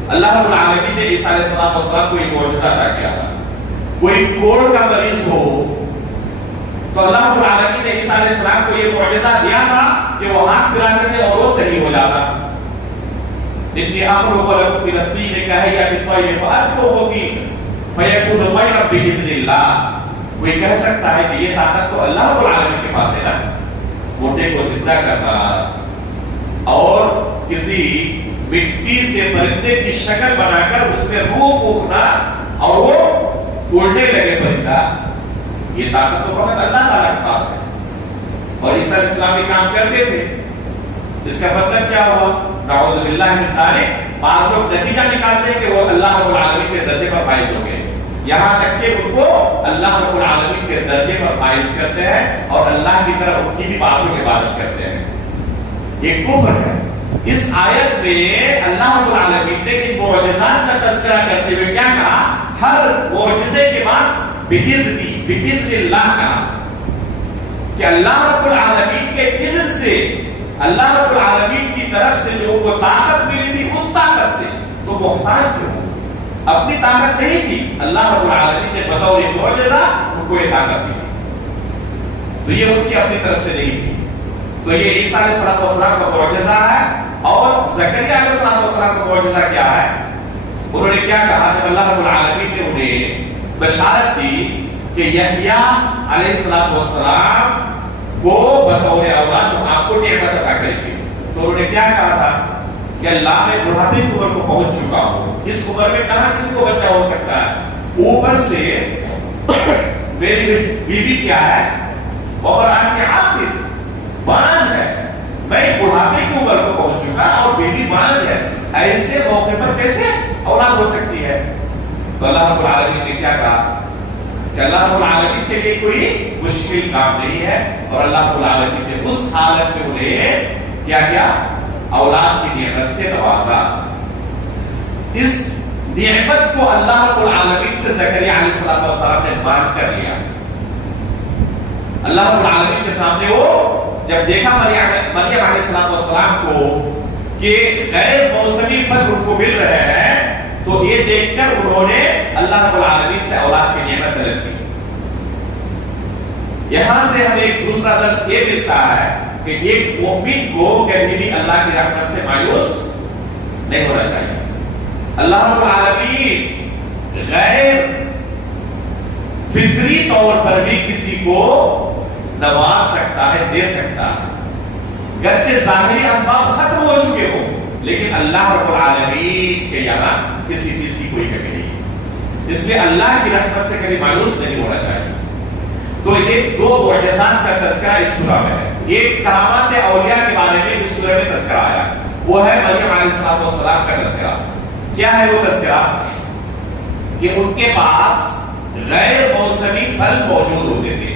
اللہ رب العالمین نے عیسیٰ علیہ السلام کو ایک معجزہ عطا کیا تھا. کوئی کوڑ کا مریض ہو تو اللہ رب العالمین نے عیسیٰ علیہ السلام کو یہ معجزہ دیا تھا کہ وہ ہاتھ پھیلا کرتے اور وہ صحیح ہو جاتا. اتنی اخلق لکم من الطین کہیئۃ الطیر فانفخوا فیہ فیکون طیرا باذن اللہ. کوئی کہہ سکتا ہے کہ یہ طاقت تو اللہ رب العالمین کے پاس ہے نا، مردے کو زندہ کرنا اور کسی مٹی سے پرندے کی شکل بنا کر اس میں روح پھونکنا اور وہ اڑنے لگے پرندہ، یہ طاقت تو فقط اللہ تعالیٰ کے پاس ہے. اور عیسیٰ علیہ السلام بھی کام کرتے تھے. اس کا مطلب کیا ہوا؟ نعوذ باللہ من ذالک. بعض لوگ نتیجہ نکالتے ہیں کہ وہ اللہ رب العالمین کے درجے پر فائز ہو گئے، یہاں تک کہ ان کو اللہ رب العالمین کے درجے پر فائز کرتے ہیں اور اللہ کی طرف ان کی بھی باتوں کی عبادت کرتے ہیں. یہ کفر ہے. اس آیت میں اللہ رب العالمین نے ان معجزات کا تذکرہ کرتے ہوئے کیا کہا؟ ہر معجزے کے بعد بِإِذْنِ اللہ کہا کہ اللہ رب العالمین کے اذن سے، اللہ رب العالمین کی طرف سے جو ان کو طاقت ملی تھی، اس طاقت سے تو محتاج تھے، اپنی طاقت نہیں تھی. اللہ رب العالمین نے بطور معجزہ ان کو یہ طاقت دی، تو یہ ان کی اپنی طرف سے نہیں تھی. تو یہ عیسیٰ علیہ السلام کا معجزہ ہے. اور زکریا علیہ السلام کا معجزہ کیا ہے؟ انہوں نے کیا کہا کہ اللہ رب العالمین نے انہیں بشارت دی کہ یحییٰ علیہ السلام کو بطور اولاد آپ کو نعمت عطا کرے گی. تو انہوں نے کیا کہا تھا کہ اللہ میں بڑھاپے کی عمر کو پہنچ چکا ہوں، اس عمر میں کہاں کسی کو بچہ ہو سکتا ہے؟ اوپر سے میری بیوی کیا ہے؟ وبرات کے عاقل بانج ہے. میں بڑھاپے کی عمر کو پہنچ چکا اور بیوی بانج ہے، ایسے موقع پر کیسے اولاد ہو سکتی ہے؟ تو اللہ رب العالمین نے کیا کہا کہ اللہ رب العالمین کے لیے کوئی مشکل کام نہیں ہے. اور اللہ رب العالمین نے اس حالت میں انہیں کیا کیا؟ اولاد کی نعمت سے نوازا. اس نعمت کو اللہ رب العالمین سے زکریا علیہ السلام نے مانگ کر لیا. اللہ رب العالمین کے سامنے وہ جب دیکھا مریم علیہ السلام کو کہ غیر موسمی پھل ان کو مل رہے ہیں، تو یہ دیکھ کر انہوں نے اللہ رب العالمین سے اولاد کی نعمت طلب کی. یہاں سے ہمیں ایک دوسرا درس یہ ملتا ہے کہ ایک مومن کو کبھی بھی اللہ کی رحمت سے مایوس نہیں ہونا چاہیے. اللہ رب العالمین غیر فطری طور پر بھی کسی کو نواز سکتا ہے، دے سکتا ہے. گرچہ ظاہری اسباب ختم ہو چکے ہو، لیکن اللہ رب العالمین کے یہاں کسی چیز کی کوئی کمی نہیں ہے. اس لیے اللہ کی رحمت سے کبھی مایوس نہیں ہونا چاہیے. تو یہ دو معجزات کا تذکرہ اس سورہ میں ہے. ایک کرامات اولیاء کے بارے میں اس سورہ میں تذکرہ آیا، وہ ہے مریم علیہ السلام کا تذکرہ. کیا ہے وہ تذکرہ؟ کہ ان کے پاس غیر موسمی پھل موجود ہوتے تھے.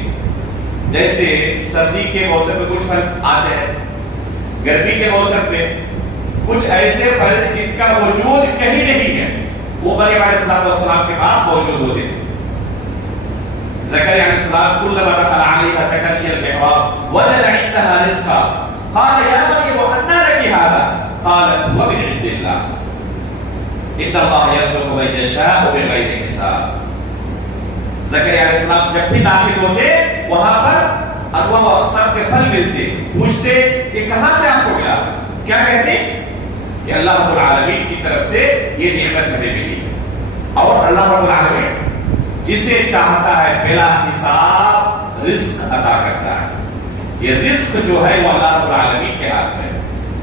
جیسے سردی کے موسم میں کچھ پھل آتے ہیں، گرمی کے موسم میں کچھ ایسے پھل جن کا وجود کہیں نہیں ہے، وہ مریم علیہ السلام کے پاس موجود ہوتے تھے. زکریا علیہ السلام کلما دخل علیہا زکریا المحراب وجد عندها رزقا قال یا مریم انا لک هذا قالت هو من عند اللہ ان اللہ یرزق من یشاء بغیر حساب. زکریا علیہ السلام جب بھی داخل ہوتے وہاں پر انواع و اقسام کے پھل ملتے، پوچھتے کہ کہاں سے آپ کو ملا؟ کیا کہتے کہ اللہ رب العالمین کی طرف سے یہ نعمت ہمیں ملی. اور اللہ رب العالمین جسے چاہتا ہے بلا حساب رزق عطا کرتا ہے. یہ رزق جو ہے وہ اللہ رب العالمین کے ہاتھ میں.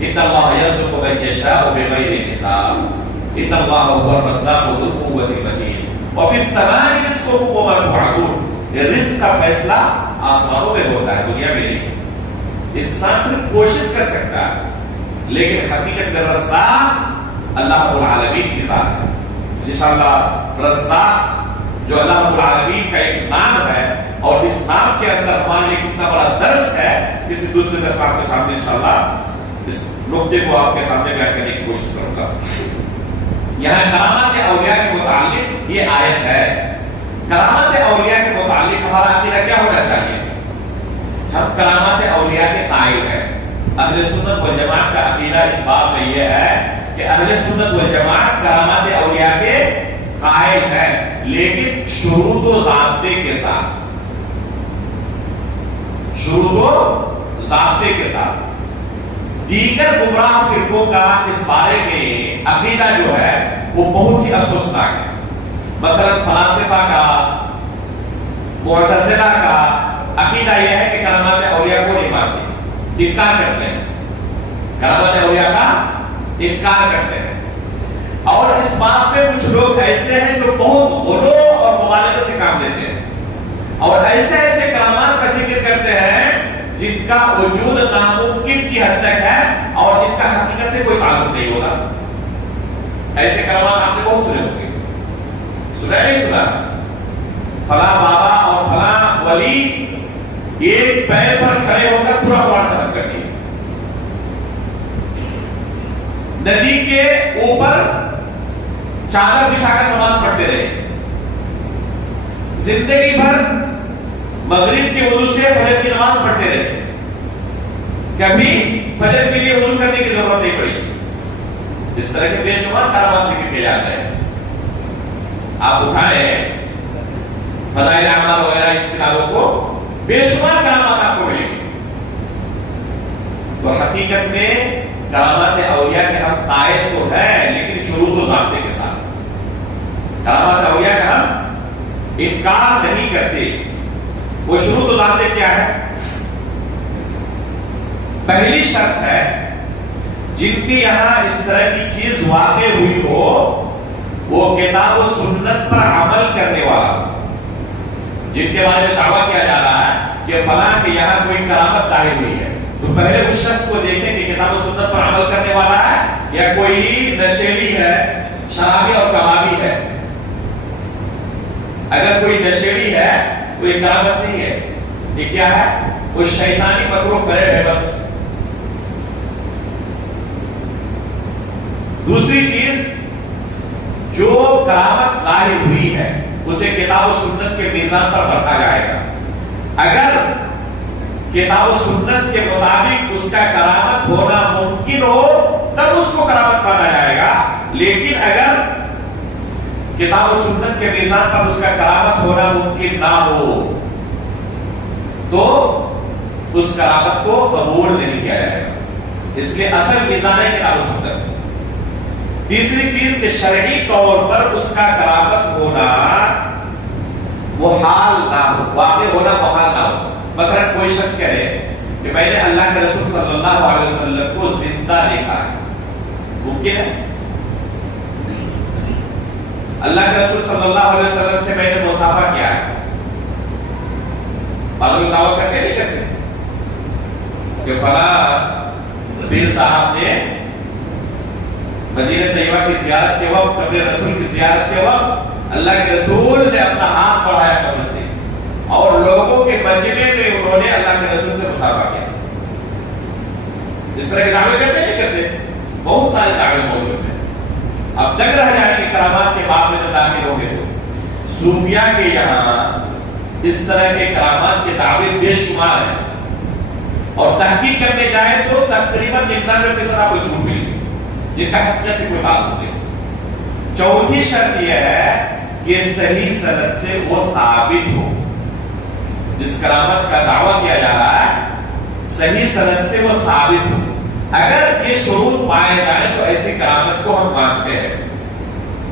ان اللہ یرزق من یشاء بغیر حساب ان اللہ هو الرزاق ذو القوة المتین وفی السماء رزقکم وما توعدون. یہ رزق کا فیصلہ آسمانوں میں ہوتا ہے، دنیا میں نہیں. انسان صرف کوشش کر سکتا ہے، لیکن حقیقت میں رزاق اللہ رب العالمین کی ذات ہے. انشاءاللہ رزاق جو اللہ رب العالمین کا ایک نام ہے، اور اس نام کے اندر ہمارے لیے کتنا بڑا درس ہے، کسی دوسرے درس آپ کے سامنے انشاءاللہ اس نقطے کو آپ کے سامنے بیان کرنے کی کوشش کروں گا. یہاں کرامات اولیاء کے متعلق یہ آیت ہے. کرامات اولیاء کے متعلق ہمارا عقیدہ کیا ہونا چاہیے؟ ہم کرامات اولیاء کے قائل ہیں. اہل سنت والجماعت کا عقیدہ اس باب میں یہ ہے کہ اہل سنت والجماعت کرامات اولیاء کے قائل ہے، لیکن شروط و ضابطے کے ساتھ. شروط و ضابطے کے ساتھ. دیگر گمراہ فرقوں کا اس بارے میں عقیدہ جو ہے وہ بہت ہی افسوسناک ہے. مثلا فلاسفہ کا، معتزلہ کا عقیدہ یہ ہے کہ کرامات اولیاء کو نہیں مانتے، انکار کرتے ہیں. کرامت اولیاء کا انکار کرتے ہیں. اور اس بات میں کچھ لوگ ایسے ہیں جو بہت غلو اور مبالغہ سے کام لیتے ہیں اور ایسے ایسے کرامات کا ذکر کرتے ہیں جن کا وجود ناممکن کی حد تک ہے اور جن کا حقیقت سے کوئی تعلق نہیں ہوگا. ایسے کرامات آپ نے بہت سنے ہوں گے. سنا نہیں سنا؟ فلاں بابا اور فلاں ولی ایک پیر پر کھڑے ہو کر پورا قرآن ختم کر دیا. ندی کے اوپر چادر بچھا کر نماز پڑھتے رہے. زندگی بھر مغرب کے وضو سے فجر کی نماز پڑھتے رہے. کبھی فجر کے لیے وضو کرنے کی ضرورت نہیں پڑی. اس طرح کے بے شمار کرامات ذکر کیے جاتے ہیں. آپ اٹھائیں فضائل اعمال وغیرہ کی کتابوں کو, بے شمار کرامات آپ کو ملیں گے. تو حقیقت میں کرامات اولیاء کے ہم قائل تو ہے لیکن شروط و ضابطے کے ساتھ. کرامات اولیاء کا ہم انکار نہیں کرتے. وہ شروط و ضابطے کیا ہے؟ پہلی شرط ہے جن کے یہاں اس طرح کی چیز واقع ہوئی ہو وہ کتاب و سنت پر عمل کرنے والا. جن کے بارے میں دعویٰ کیا جا رہا ہے کہ فلاں کے یہاں کوئی کرامت ظاہر ہوئی ہے, تو پہلے اس شخص کو دیکھیں کہ کتاب و سنت پر عمل کرنے والا ہے یا کوئی نشیلی ہے, شرابی اور کبابی ہے. اگر کوئی نشیلی ہے تو یہ کرامت نہیں ہے. یہ کیا ہے؟ وہ شیطانی مکر و فریب ہے بس. دوسری چیز, جو کرامت ظاہر ہوئی ہے اسے کتاب و سنت کے میزان پر رکھا جائے گا. اگر کتاب و سنت کے مطابق اس کا کرامت ہونا ممکن ہو تب اس کو کرامت مانا جائے گا. لیکن اگر کتاب و سنت کے میزان پر اس کا کرامت ہونا ممکن نہ ہو تو اس کرامت کو قبول نہیں کیا جائے گا. اس لیے اصل میزان ہے کتاب و سنت. تیسری چیز کہ شرعی طور پر اس کا کرامت ہونا محال نہ ہو, واقع ہونا محال نہ ہو. مثلا کوئی شخص کہے کہ میں نے اللہ کے رسول صلی اللہ علیہ وسلم کو زندہ دیکھا ہے, ممکن ہے؟ اللہ کے رسول صلی اللہ علیہ وسلم سے میں نے مصافحہ کیا ہے. معلوم دعویٰ کرتے نہیں کرتے کہ فلاں پیر صاحب نے مدینہ طیبہ کی زیارت کے وقت, قبر رسول کی زیارت کے وقت اللہ کے رسول نے اپنا ہاتھ بڑھایا قبر سے اور لوگوں کے مجمع میں انہوں نے اللہ کے رسول سے مصافحہ کیا. اس طرح کے دعوے کرتے نہیں کرتے؟ بہت سارے دعوے موجود ہیں. اب تک رہ جائے کہ کرامات کے باب میں جب داخل ہو گئے تو صوفیہ کے یہاں اس طرح کے کرامات کے دعوے بے شمار ہیں اور تحقیق کرنے جائے تو تقریباً 99% آپ کو جھوٹ ملے گی جن کا حقیقت سے کوئی تعلق نہیں. چوتھی شرط یہ ہے کہ صحیح سند سے وہ ثابت ہو. جس کرامت کا دعویٰ کیا جا رہا ہے صحیح سند سے وہ ثابت ہو. اگر یہ شروط پائے جائیں تو ایسی کرامت کو ہم مانتے ہیں.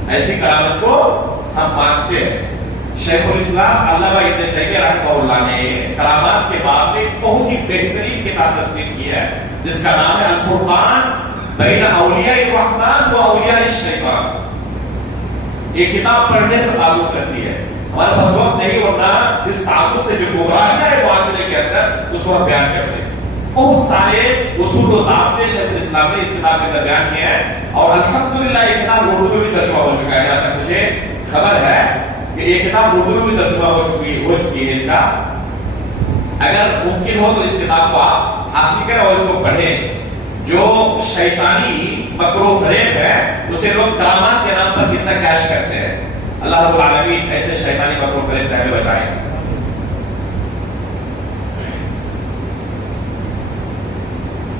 ایسی کرامت کو ہم مانتے ہیں. شیخ الاسلام علامہ ابن تیمیہ رحمہ اللہ نے کرامات کے باب میں بہت ہی بہترین کتاب تصنیف کی ہے جس کا نام ہے الفرقان بین اولیاء الرحمن و اولیاء الشیطان. یہ کتاب پڑھنے سے تعلق کرتی ہے. ہمارے پاس وقت نہیں ورنہ اس تعلق سے جو گمراہیاں ہے معاشرے کے اندر اس کو ہم بیان کرتے ہیں. بہت سارے اصول و ضابطے شیخ الاسلام نے اس کتاب کے اندر بیان کیے ہیں اور الحمدللہ یہ کتاب اردو میں بھی ترجمہ ہو چکا ہے. جہاں تک مجھے خبر ہے کہ یہ کتاب اردو میں بھی ترجمہ ہو چکی ہے اس کا. اگر ممکن ہو تو اس کتاب کو آپ حاصل کریں اور اس کو پڑھیں. جو شیطانی مکر و فریب ہے اسے لوگ کرامات کے نام پر کتنا کیش کرتے ہیں. اللہ رب العالمین ایسے شیطانی مکر و فریب سے ہمیں بچائے.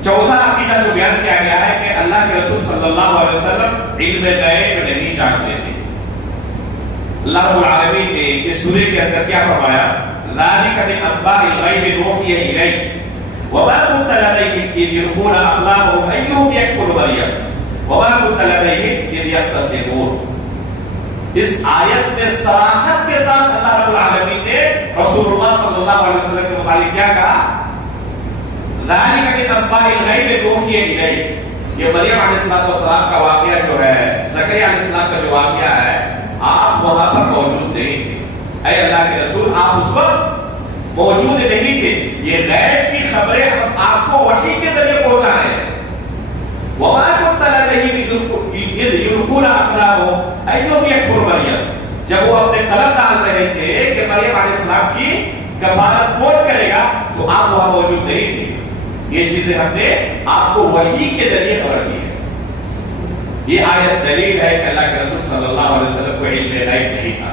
چوتھا عقیدہ جو بیان کیا گیا ہے کہ اللہ کے رسول صلی اللہ علیہ وسلم علم غیب نہیں جانتے تھے. اللہ رب العالمین نے اس سورے کے اندر کیا فرمایا؟ ذالک من انباء الغیب نوحی الیک وما كنت لديهم اذ يلقون اقلامهم ايهم يكفر مريم وما كنت لديهم اذ يختصمون. اس آیت میں صراحت کے ساتھ اللہ رب العالمین نے رسول اللہ صلی اللہ علیہ وسلم کے متعلق کیا کہا؟ ذالک من انباء الغیب نوحی اوحی الیک، یہ مریم علیہ السلام کا واقعہ جو ہے، زکریا علیہ السلام کا جو واقعہ ہے، آپ وہاں پر موجود نہیں تھے، اے اللہ کے رسول آپ اس وقت موجود نہیں تھے، یہ غیب کی خبریں ہم آپ کو وحی کے ذریعے پہنچا رہے ہیں۔ وما كنت لديهم إذ يلقون أقلامهم أيهم يكفر مريم، جب وہ اپنے قلم ڈال رہے تھے کہ مریم علیہ السلام کی کفالت کون کرے گا، تو آپ وہاں موجود نہیں تھے۔ یہ چیزیں ہم نے آپ کو وحی کے ذریعے خبر دی ہے۔ یہ آیت دلیل ہے کہ اللہ کے رسول صلی اللہ علیہ وسلم کو علم غیب نہیں تھا۔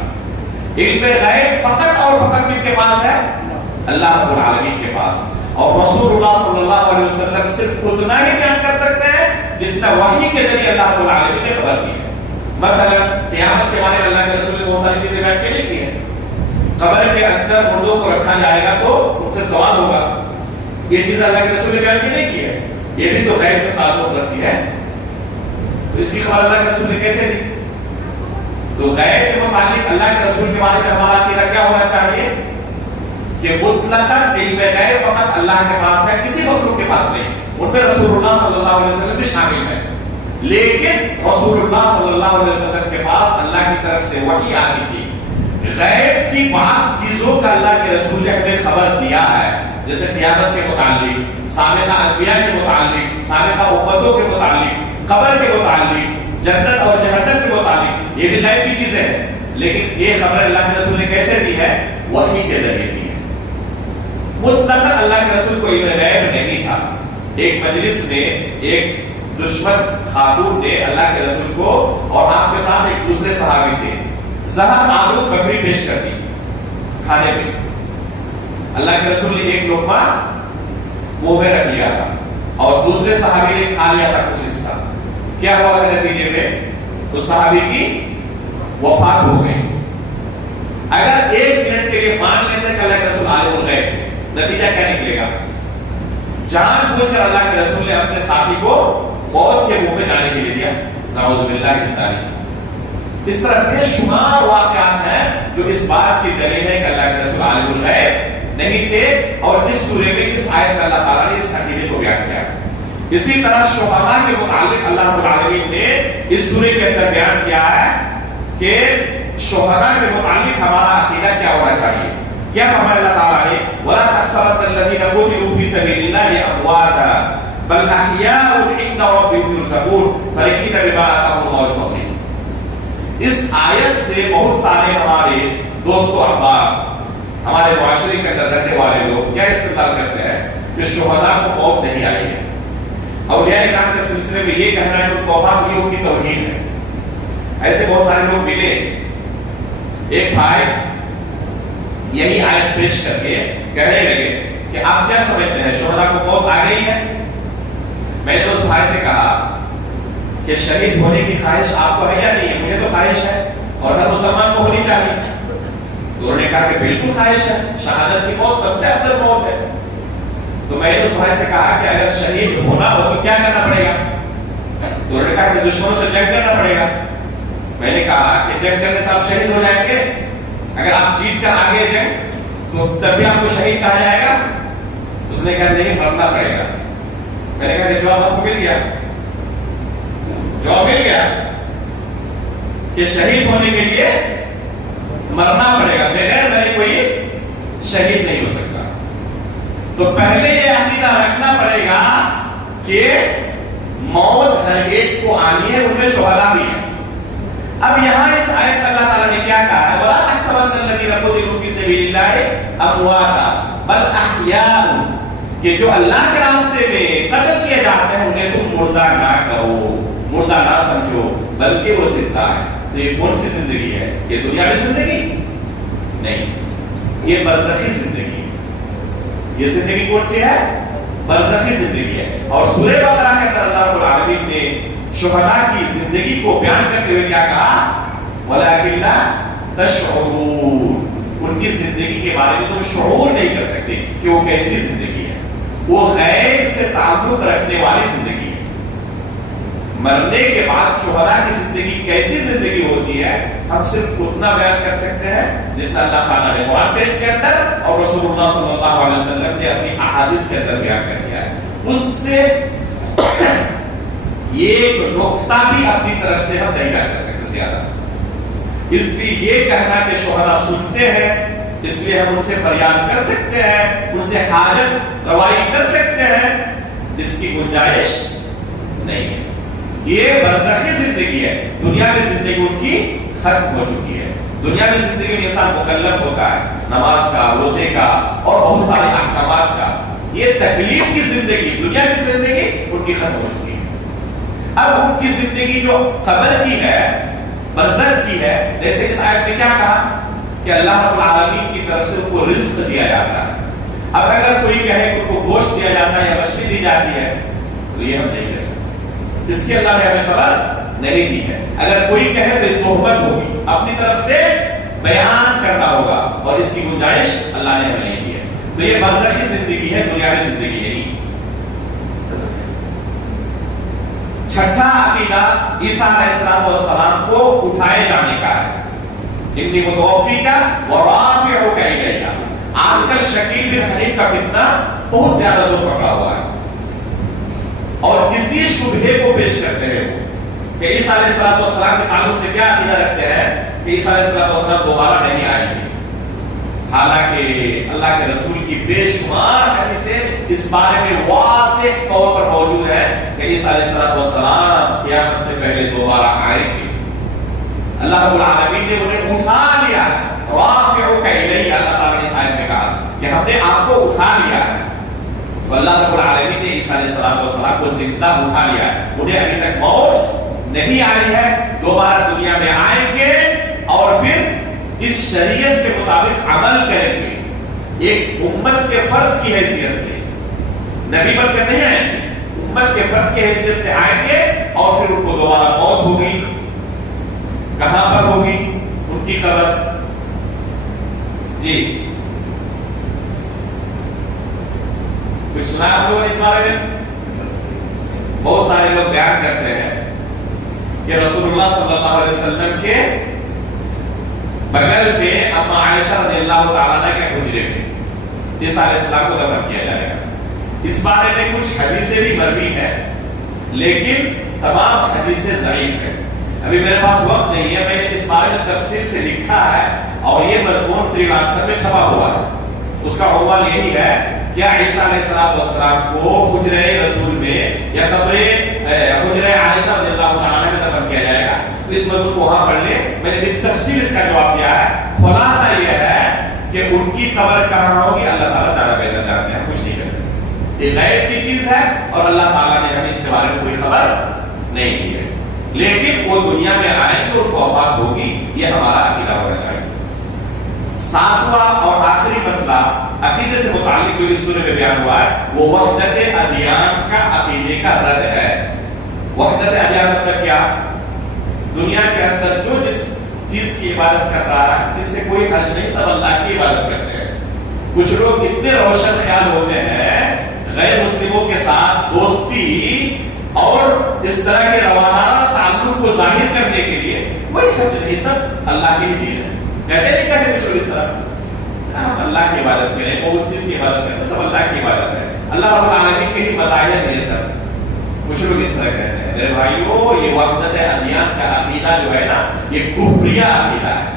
علم غیب فقط اور فقط کن کے پاس ہے؟ اللہ رب العالمین کے پاس۔ اور رسول اللہ صلی اللہ علیہ وسلم صرف اتنا ہی بیان کر سکتے ہیں جتنا وحی کے ذریعے اللہ رب العالمین نے خبر دی ہے۔ مثلا قیامت کے بارے میں اللہ کے رسول نے بہت ساری چیزیں بیان نہیں کی ہیں۔ قبر کے اندر مردوں کو رکھا جائے گا تو ان سے سوال ہوگا، یہ چیز اللہ کے رسول نے بیان نہیں کی ہے، یہ بھی تو غیب سے تعلق رکھتی ہے، تو اس کی خبر اللہ کے رسول نے کیسے دی؟ تو غیب کے متعلق اللہ کے رسول کے بارے میں ہمارا عقیدہ کیا ہونا چاہیے کہ مطلقاً علم غیب فقط اللہ کے پاس ہے، کسی مخلوق کے پاس نہیں۔ ان میں رسول اللہ صلی اللہ علیہ وسلم بھی شامل ہے، لیکن رسول اللہ صلی اللہ علیہ وسلم کے پاس اللہ کی طرف سے وحی آتی تھی۔ غیب کی بعض چیزوں کا اللہ کے رسول نے ہمیں خبر دیا ہے، جیسے قیامت کے متعلق، سابقہ انبیاء کے متعلق، سابقہ امتوں کے متعلق، قبر کے متعلق، جنت اور جہنم کے متعلق، یہ بھی غیب کی چیزیں ہیں، لیکن یہ خبر اللہ کے رسول نے کیسے دی ہے؟ وحی کے ذریعے دی ہے۔ مطلق اللہ کے رسول کو علم غیب نہیں تھا۔ ایک مجلس میں ایک دشمن خاتون نے اللہ کے رسول کو اور آپ کے ساتھ ایک دوسرے صحابی تھے زہر آلود بکری پیش کر دی کھانے میں۔ اللہ کے رسول نے ایک لقمہ منہ میں رکھ لیا تھا اور دوسرے صحابی نے کھا لیا تھا کچھ حصہ۔ کیا ہوا تھا نتیجے میں؟ اس صحابی کی وفات ہو گئی۔ اگر ایک منٹ کے لیے مان لیتے کہ اللہ کے رسول عالم الغیب، نتیجہ کیا نکلے گا؟ جان بوجھ کر اللہ کے رسول نے اپنے ساتھی کو موت کے منہ میں جانے کے لیے دیا، نعوذ باللہ من ذالک۔ اس طرح بے شمار واقعات ہیں جو اس بات کی دلیل ہے کہ اللہ کے رسول عالم الغیب نہیں تھے، اور اس سورے میں اس آیت میں اللہ تعالیٰ نے اس عقیدے کو بیان کیا۔ اسی طرح شہداء کے متعلق اللہ رب العالمین نے اس سورے کے اندر بیان کیا ہے کہ شہداء کے متعلق ہمارا عقیدہ کیا ہونا چاہیے۔ کیا فرمایا اللہ تعالیٰ نے؟ وَلَا تَحْسَبَنَّ الَّذِينَ قُتِلُوا فِي سَبِيلِ اللَّهِ أَمْوَاتًا بَلْ أَحْيَاءٌ عِندَ رَبِّهِمْ يُرْزَقُونَ فَرِحِينَ بِمَا آتَاهُمُ اللَّهُ مِن فَضْلِهِ۔ اس آیت سے بہت سارے ہمارے دوست و احباب، ہمارے معاشرے کے اندر رہنے والے لوگ کیا استدلال کرتے ہیں کہ شہداء کو موت نہیں آئی ہے۔ اولیاء کرام کے سلسلے میں یہ کہنا ہے کہ وفات ہوئی ان کی توہین ہے۔ ایسے بہت سارے لوگ ملے، ایک بھائی یہی آیت پیش کر کے کہنے لگے کہ آپ کیا سمجھتے ہیں شہداء کو موت آ گئی ہے؟ میں نے اس بھائی سے کہا کہ شہید ہونے کی خواہش آپ کو ہے یا نہیں ہے؟ مجھے تو خواہش ہے اور ہر مسلمان کو ہونی چاہیے۔ تو انہوں نے کہا کہ بالکل خواہش ہے، شہادت کی موت سب سے افضل موت ہے۔ تو میں نے اس بھائی سے کہا کہ اگر شہید ہونا ہو تو کیا کرنا پڑے گا؟ تو انہوں نے کہا کہ دشمنوں سے جنگ کرنا پڑے گا۔ میں نے کہا کہ جنگ کرنے سے آپ شہید ہو جائیں گے؟ اگر آپ جیت کر آگے جائیں تو تب بھی آپ کو شہید کہا جائے گا؟ اس نے کہا نہیں، مرنا پڑے گا۔ میں نے کہا کہ جواب آپ کو مل گیا، جواب مل گیا کہ شہید ہونے کے لیے مرنا پڑے گا، بغیر مرے کوئی شہید نہیں ہو سکتا۔ تو پہلے یہ عقیدہ رکھنا پڑے گا کہ موت ہر ایک کو آنی ہے، ان میں شہداء بھی ہیں۔ اب یہاں اس آیت میں اللہ تعالیٰ نے کیا کہا ہے؟ وَلَا تَحْسَبَنَّ الَّذِينَ قُتِلُوا فِي سَبِيلِ اللَّهِ أَمْوَاتًا بَلْ أَحْيَاءٌ، کہ جو اللہ کے راستے میں قتل کیے جاتے ہیں انہیں تم مردہ نہ کہو، مردہ نہ سمجھو، بلکہ وہ زندہ ہے۔ تو یہ کون سی زندگی ہے؟ یہ دنیا میں زندگی نہیں، یہ برزخی زندگی ہے۔ یہ زندگی کون سی ہے؟ برزخی زندگی ہے۔ اور سورہ بقرہ کے اندر اللہ رب العالمین نے شہداء کی زندگی کو بیان کرتے ہوئے کیا کہا؟ وَلَكِنْ لَا تَشْعُرُونَ، ان کی زندگی کے بارے میں تم شعور نہیں کر سکتے کہ وہ کیسی زندگی ہے۔ وہ غیب سے تعلق رکھنے والی زندگی ہے۔ مرنے کے بعد شہداء کی زندگی کیسی زندگی ہوتی ہے ہم صرف اتنا بیان کر سکتے ہیں جتنا اللہ تعالیٰ نے قرآن کے اندر اور رسول اللہ صلی اللہ علیہ وسلم نے اپنی احادیث کے اندر بیان کر دیا ہے۔ اس سے نقطہ بھی اپنی طرف سے ہم نہیں بیان کر سکتے زیادہ. اس لیے یہ کہنا کہ شہداء سنتے ہیں اس لیے ہم ان سے فریاد کر سکتے ہیں, ان سے حاجت روائی کر سکتے ہیں, اس کی گنجائش نہیں ہے. یہ برزخی زندگی ہے, دنیا کی زندگی ان کی ختم ہو چکی ہے. دنیا کی زندگی میں انسان مکلف ہوتا ہے نماز کا, روزے کا اور بہت سارے احکامات کا. یہ تکلیف کی زندگی, دنیا کی زندگی ان کی ختم ہو چکی ہے. اب ان کی زندگی جو قبر کی ہے, برزخ کی ہے, جیسے اس آیت میں کیا کہا کہ اللہ رب العالمین کی طرف سے ان کو رزق دیا جاتا ہے. اب اگر کوئی کہے کہ ان کو گوشت دیا جاتا ہے یا مچھلی دی جاتی ہے تو یہ ہم نہیں کہہ سکتے, اس کی اللہ نے ہمیں خبر نہیں دی ہے. اگر کوئی کہے تو یہ تہمت ہوگی, اپنی طرف سے بیان کرنا ہوگا, اور اس کی گنجائش اللہ نے ہمیں نہیں دی ہے. تو یہ برزخی زندگی ہے, دنیا کی زندگی نہیں. چھٹا عقیدہ عیسیٰ علیہ السلام کو اٹھائے جانے کا ہے. انی متوفیک و رافعک الیہ. آج کل شکیل بن حنیف کا فتنہ بہت زیادہ زور پکڑا ہوا ہے, اور اسی شبہے کو پیش کرتے ہیں وہ کہ عیسیٰ علیہ السلام کے تعلق سے کیا عقیدہ رکھتے ہیں کہ عیسیٰ علیہ السلام دوبارہ نہیں آئیں گے. حالانکہ اللہ کے رسول کی بے شمار حدیثیں اس بارے میں واضح طور پر موجود ہے کہ عیسیٰ علیہ السلام قیامت سے پہلے دوبارہ آئیں گے. اللہ رب العالمین نے انہیں اٹھا لیا ہے. رافعک الیہ, اللہ تعالیٰ نے اس آیت میں کہا کہ ہم نے آپ کو اٹھا لیا ہے. تو اللہ رب العالمین نے عیسیٰ علیہ السلام کو زندہ اٹھا لیا ہے. انہیں ابھی تک موت نہیں آئی ہے, دوبارہ دنیا میں آئیں گے اور پھر اس شریعت کے مطابق عمل کریں گے. ایک امت کے فرد کی حیثیت سے, نبی بن کر نہیں آئیں گے, امت کے فرد کی حیثیت سے آئیں گے, اور پھر ان کو دوبارہ موت ہوگی. کہاں پر ہوگی ان کی قبر؟ جی کچھ سنا آپ لوگوں نے اس بارے میں؟ بہت سارے لوگ بیان کرتے ہیں کہ رسول اللہ صلی اللہ علیہ وسلم کے بغل میں اما عائشہ رضی اللہ تعالیٰ عنہ کے حجرے میں عیسیٰ علیہ السلام کو دفن کیا جائے گا. اس بارے میں کچھ حدیثیں بھی مروی ہیں, لیکن تمام حدیثیں ضعیف ہیں. ابھی میرے پاس وقت نہیں ہے, میں نے اس بارے میں تفصیل سے لکھا ہے, اور یہ مضمون فری لانسر میں چھپا ہوا ہے. اس کا عنوان یہی ہے, کیا عیسیٰ علیہ السلام کو حجرہ رسول میں یا قبر حجرہ عائشہ رضی اللہ عنہا میں دفن کیا جائے گا؟ تو اس مضمون کو وہاں پڑھ لیں, میں نے بالتفصیل اس کا جواب دیا ہے. خلاصہ یہ ہے کہ ان کی قبر کہاں ہوگی اللہ تعالیٰ زیادہ بہتر جانتے ہیں, کچھ نہیں کر سکتے. یہ غیب کی چیز ہے, اور اللہ تعالیٰ نے ہمیں اس کے بارے میں کوئی خبر نہیں دی ہے. لیکن وہ دنیا میں آئیں گے, ان کو وفات ہوگی, یہ ہمارا عقیدہ ہونا چاہیے. ساتواں اور آخری مسئلہ عقیدے سے متعلق جو اس سورے میں بیان ہوا ہے, وہ وحدت ادیان کا عقیدے کا رد ہے. وحدت ادیان مطلب کیا؟ دنیا کے اندر جو جس چیز کی عبادت کر رہا ہے اس سے کوئی حرج نہیں, سب اللہ کی عبادت کرتے ہیں. کچھ لوگ اتنے روشن خیال ہوتے ہیں غیر مسلموں کے ساتھ دوستی اور اس طرح کے روانہ تعلق کو ظاہر کرنے کے لیے کوئی حرج نہیں, سب اللہ کی دین ہے. کہتے نہیں کہتے کچھ لوگ اس طرح ہم اللہ کی عبادت کریں, وہ اس چیز کی عبادت کریں, سب اللہ کی عبادت ہے, اللہ رب العالمین کے ہی مظاہر ہیں سب. کچھ لوگ اس طرح کہتے ہیں. میرے بھائیو, یہ وحدت ادیان کا عقیدہ جو ہے نا, یہ کفریہ عقیدہ ہے.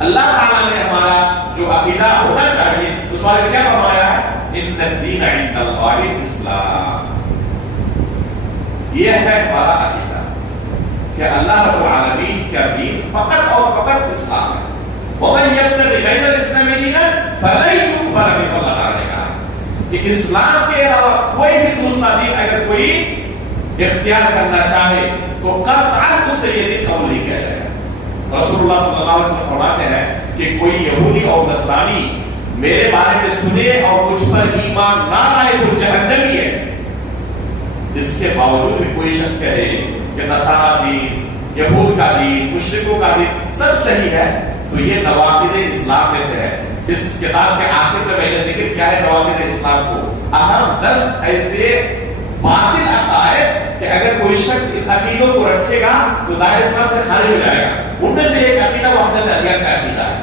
اللہ تعالیٰ نے ہمارا جو عقیدہ ہونا چاہیے اس بارے میں کیا فرمایا ہے؟ ان الدین عند اللہ الاسلام. یہ ہے ہمارا عقیدہ کہ اللہ رب العالمین کا دین فقط اور فقط اسلام ہے. ومن یبتغی غیر الاسلام دینا فلن یقبل منہ. اللہ تعالیٰ نے کہا کہ اسلام کے علاوہ کوئی بھی دوسرا دین اگر کوئی اختیار کرنا چاہے تو قطعاً اس سے یہ دین قبول نہیں کیا جائے گا. رسول اللہ صلی اللہ علیہ وسلم فرماتے ہیں کہ کوئی یہودی اور نصرانی میرے بارے میں سنے اور مجھ پر ایمان نہ لائے تو جہنمی ہے. اس کے باوجود بھی کوئی شخص کہے کہ نصارہ دین, یہود کا دین, مشرکوں کا دین سب صحیح ہے, تو یہ نواقض اسلام میں سے ہے. اس کتاب کے آخر میں نے ذکر کیا ہے نواقض اسلام کو, اہم 10 ایسے باطل عقائد کہ اگر کوئی شخص ان عقیدوں کو رکھے گا تو دائرہ اسلام سے خارج ہو جائے گا. ان میں سے ایک عقیدہ وحدت ادیان کا عقیدہ ہے.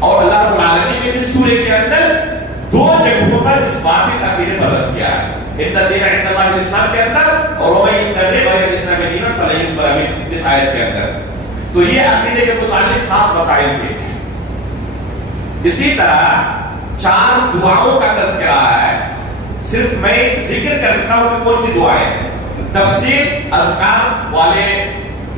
اور اللہ رب العالمین نے اس سورے کے اندر 2 جگہوں پر اس باطل عقیدے پر رد کیا ہے. ان الدین عند اللہ الاسلام کے اندر, اور ومن یبتغی غیر الاسلام تو یہ عقیدے کے متعلق 7 مسائل تھے. اسی طرح 4 دعاؤں کا تذکرہ ہے. صرف میں ذکر کرتا ہوں کہ کون سی دعائیں ہیں. تفصیل اذکار والے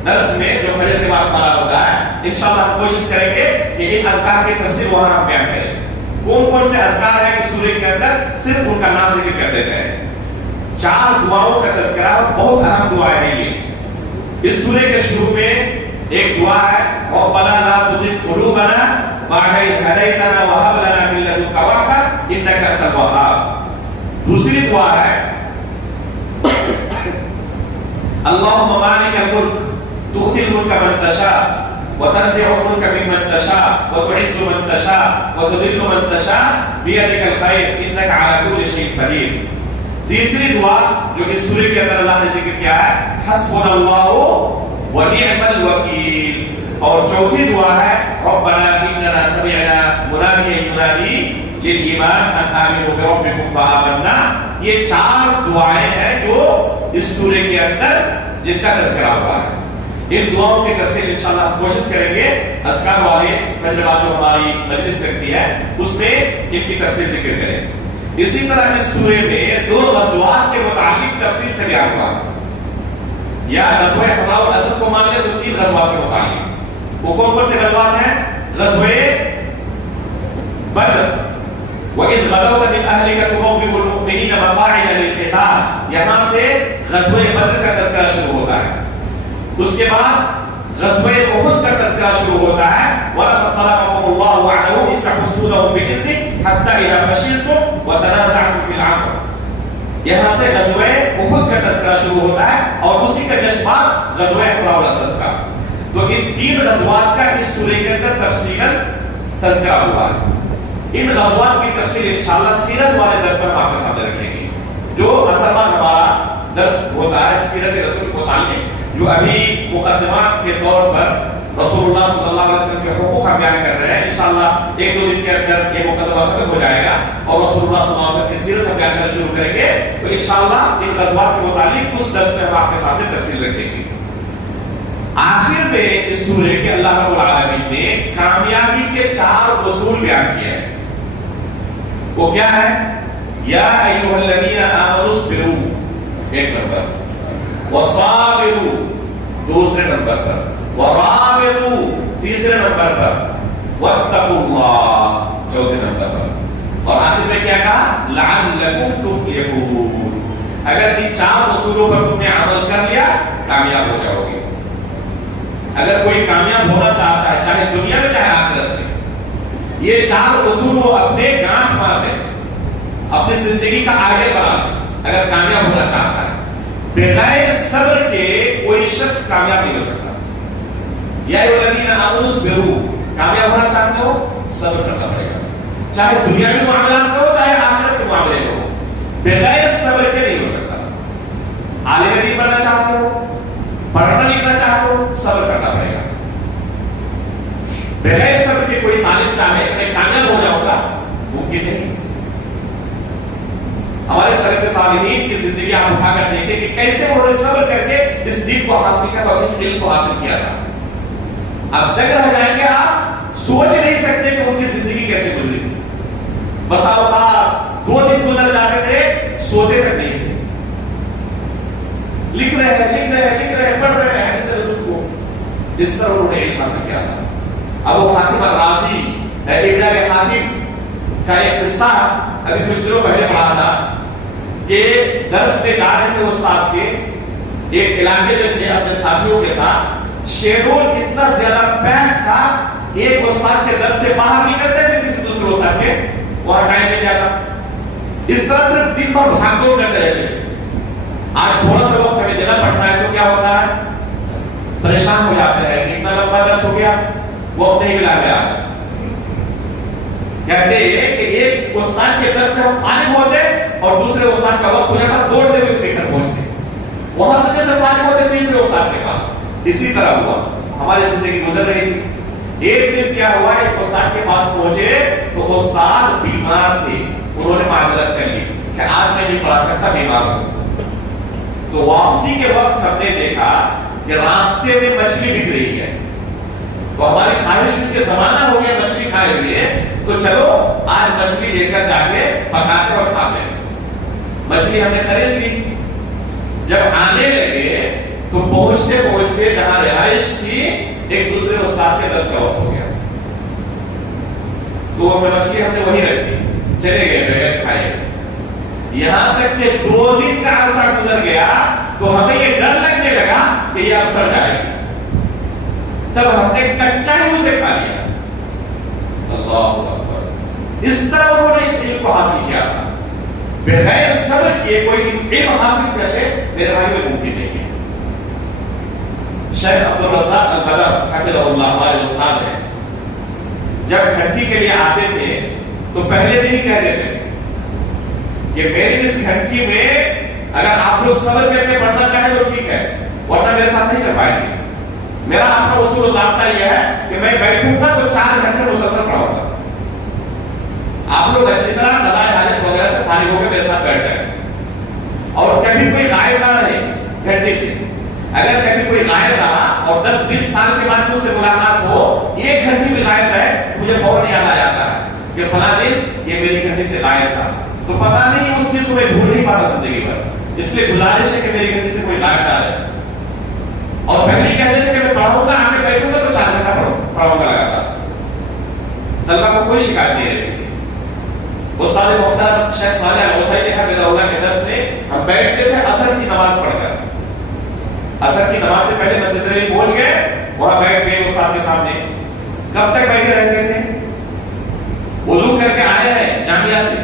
درس میں جو فجر کے بعد ہمارا ہوتا ہے انشاءاللہ ہم کوشش کریں گے کہ ان اذکار کی تفصیل وہاں ہم بیان کریں. کون سے اذکار ہیں اس سورے کے اندر صرف ان کا نام ذکر کر دیتے ہیں. 4 دعاؤں کا تذکرہ, بہت اہم دعائیں ہیں یہ. اس سورے کے شروع میں ایک دعا ہے ربنا لا تزغ قلوبنا بعد إذ هديتنا وهب لنا من لدنك رحمة إنك أنت الوهاب. دوسری دعا ہے اللهم مالك الملك تؤتي الملك من تشاء وتنزع الملك ممن تشاء وتعز من تشاء وتذل من تشاء بيدك الخير إنك على كل شيء قدير. تیسری دعا جو اس سورے کے اندر اللہ نے ذکر کیا ہے حسبنا اللہ ونعم الوکیل. اور چوتھی دعا ہے ربنا اننا سمعنا منادیا ینادی للایمان ان آمنوا بربکم فآمنا. یہ 4 دعائیں ہیں جو اس سورے کے اندر جن کا تذکرہ ہوا ہے. ان دعاؤں کی تفصیل انشاءاللہ ہم کوشش کریں گے اذکار والے فجر بعد جو ہماری مجلس لگتی ہے اس میں ان کی تفصیل ذکر کریں. اسی طرح اس سورے میں 2 غزوات کے متعلق تفصیل سے بیان ہوا. یا غزوہ حمراء الاسد کو مان لیں تو 3 غزوات کے متعلق. وہ کون سے غزوات ہیں؟ غزوہ بدر وَإِذْ غَدَوْتَ مِنْ أَهْلِكَ تُبَوِّئُ الْمُؤْمِنِينَ مَقَاعِدَ لِلْقِتَالِ. یہاں سے غزوہ بدر کا تذکرہ شروع ہوتا ہے. اس کے بعد غزوہ احد کا تذکرہ شروع ہوتا ہے وَلَقَدْ صَدَقَكُمُ اللَّهُ وَعْدَهُ إِذْ تَحُسُّونَهُم بِإِذْنِهِ حَتَّىٰ إِذَا فَشِلْتُمْ وَتَنَازَعْتُمْ فِي الْأَمْرِ. یہاں سے غزوہ احد کا تذکرہ شروع ہوتا ہے اور اسی کا جشن بعد غزوہ حمراء الاسد کا. تو ان 3 غزوات کا اس سورے کے اندر تفصیلاً تذکرہ ہوا ہے. ان غزوات کی تفصیل انشاءاللہ سیرت والے درس میں ہم آپ کے سامنے رکھیں گے. جو اصل میں ہمارا درس ہوتا ہے سیرت رسول کے متعلق, جو ابھی مقدمات کے طور پر رسول اللہ صلی اللہ علیہ وسلم کے حقوق ہم بیان کر رہے ہیں. انشاءاللہ 1-2 دن کے اندر یہ مقدمہ ختم ہو جائے گا اور رسول اللہ صلی اللہ علیہ وسلم کی سیرت ہم بیان کرنا شروع کریں گے. تو انشاءاللہ ان غزوات کے متعلق اس درس میں ہم آپ کے سامنے تفصیل رکھیں گے. آخر میں اس سورے کے اللہ رب العالمین نے کامیابی کے 4 اصول بیان کیے ہیں. وہ کیا ہے؟ یا ایھا الذین آمنوا اصبروا 1 نمبر, وصابروا 2 نمبر پر, ورابطوا 3 نمبر پر, واتقوا اللہ 4 نمبر پر. اور آخر میں کیا کہا؟ لعلکم تفلحون. اگر ان 4 اصولوں پر تم نے عمل کر لیا کامیاب ہو جاؤ گے. اگر کوئی کامیاب ہونا چاہتا ہے چاہے دنیا میں چاہے آخرت میں, یہ 4 اصول وہ اپنے گانٹھ مار دیں, اپنی زندگی کا آگے بڑھا دیں اگر کامیاب ہونا چاہتا ہے. بغیر صبر کے کوئی شخص کامیاب نہیں ہو سکتا. یا ایھا الذین آمنوا اصبروا, کامیاب ہونا چاہتے ہو صبر کرنا پڑے گا, چاہے دنیاوی معاملات ہو چاہے آخرت کے معاملے ہو. بغیر صبر کے نہیں ہو سکتا. عالم دین بننا چاہتے ہو, پڑھنا لکھنا چاہتے ہو, صبر کرنا پڑے گا. بغیر صبر کے کوئی طالب چاہے میں کامیاب ہو جاؤں گا ممکن نہیں. ہمارے سلف صالحین کی زندگی آپ اٹھا کر دیکھیں کہ کیسے انہوں نے صبر کر کے اس دین کو حاصل کیا تھا اور اس علم کو حاصل کیا تھا. اب تک رہ جائیں گے آپ سوچ نہیں سکتے کہ ان کی زندگی کیسے گزری تھی. بس آپ 2 دن گزر جاتے تھے سوتے تک نہیں تھے, لکھ رہے ہیں پڑھ رہے ہیں حدیث رسول کو. اس طرح انہوں نے علم حاصل کیا تھا. ابو حاتم الرازی ابن ابی حاتم کا ایک قصہ ابھی کچھ دنوں پہلے پڑھا تھا کہ درس میں جا رہے تھے استاد کے, ایک علاقے میں تھے اپنے ساتھیوں کے ساتھ. شیڈول اتنا زیادہ پیک تھا, ایک استاد کے درس سے باہر نکلتے تھے کسی دوسرے استاد کے وہاں ٹائم مل جاتا. اس طرح صرف دن بھر بھاگ دوڑ کرتے رہتے. آج تھوڑا سا وقت ہمیں دینا پڑتا ہے تو کیا ہوتا ہے, پریشان ہو جاتے ہیں کہ اتنا لمبا درس ہو گیا وقت نہیں ملا گیا. آج کہتے ہیں کہ ایک استاد کے درس سے ہم فارغ ہوتے اور دوسرے استاد کا وقت ہو جاتا دوڑتے ہوئے لے کر پہنچتے, وہاں سے فارغ ہوتے تیسرے استاد کے پاس. اسی طرح ہوا ہماری زندگی گزر رہی تھی. ایک دن کیا ہوا, ایک استاد کے پاس پہنچے تو استاد بیمار تھے. انہوں نے معذرت کر لی کہ آج میں نہیں پڑھا سکتا, بیمار ہوں. تو واپسی کے وقت ہم نے دیکھا کہ راستے میں مچھلی بک رہی ہے. تو ہماری خواہش کے زمانہ ہو گیا مچھلی کھائے ہوئے، تو چلو آج مچھلی لے کر جا کے پکاتے اور کھاتے ہیں۔ مچھلی ہم نے خرید لی، جب آنے لگے تو پہنچتے پہنچتے جہاں رہائش تھی ایک دوسرے استاد کے درس کا وقت ہو گیا، تو مچھلی ہم نے وہی رکھ دی، چلے گئے بغیر کھائے۔ یہاں تک کہ 2 دن کا عرصہ گزر گیا تو ہمیں یہ ڈر لگنے لگا کہ یہ اب سڑ جائے گی، تب ہم نے کچا ہی اسے کھا لیا۔ اللہ اکبر، اس طرح انہوں نے اس علم کو حاصل کیا تھا۔ بغیر صبر کیے کوئی علم حاصل کر لے میرے بھائی میں ممکن نہیں ہے۔ شیخ عبدالرزاق البدر حفظہ اللہ ہمارے استاد ہیں، جب گھنٹی کے لیے آتے تھے تو پہلے دن ہی کہہ دیتے تھے کہ میری اس گھنٹی میں اگر آپ لوگ صبر کر کے پڑھنا چاہیں تو ٹھیک ہے، ورنہ میرے ساتھ نہیں چل پائیں گے۔ میرا آپ کا اصول و ضابطہ یہ ہے کہ میں بیٹھوں گا تو 4 گھنٹے مسلسل پڑھاؤں گا، آپ لوگ اچھی طرح قضائے حاجت وغیرہ سے فارغ ہو کے میرے ساتھ بیٹھ جائیں، اور کبھی کوئی غائب نہ رہے گھنٹے سے۔ اگر کبھی کوئی غائب رہا اور 10-20 سال کے بعد مجھ سے ملاقات ہو، 1 گھنٹے بھی غائب رہے، مجھے فوراً یاد آ جاتا ہے کہ فلاں دن یہ میری گھنٹی سے غائب تھا، تو پتہ نہیں اس چیز کو میں بھول نہیں پاتا زندگی بھر۔ اس لیے گزارش ہے کہ میری گھنٹی سے کوئی غائب نہ رہے۔ اور پہلے ہی کہتے تھے کہ میں پڑھاؤں گا، آگے بیٹھوں گا تو 4 گھنٹہ پڑھاؤں گا لگاتار۔ طلبہ کو کوئی شکایت نہیں رہتی۔ استاد محترم شیخ صالح الحسینی حفظہ اللہ کے درس میں ہم بیٹھتے تھے عصر کی نماز پڑھ کر، عصر کی نماز سے پہلے مسجد نبوی پہنچ گئے، وہاں بیٹھ گئے استاد کے سامنے۔ کب تک بیٹھے رہتے تھے؟ وضو کر کے آئے ہیں جامعہ سے،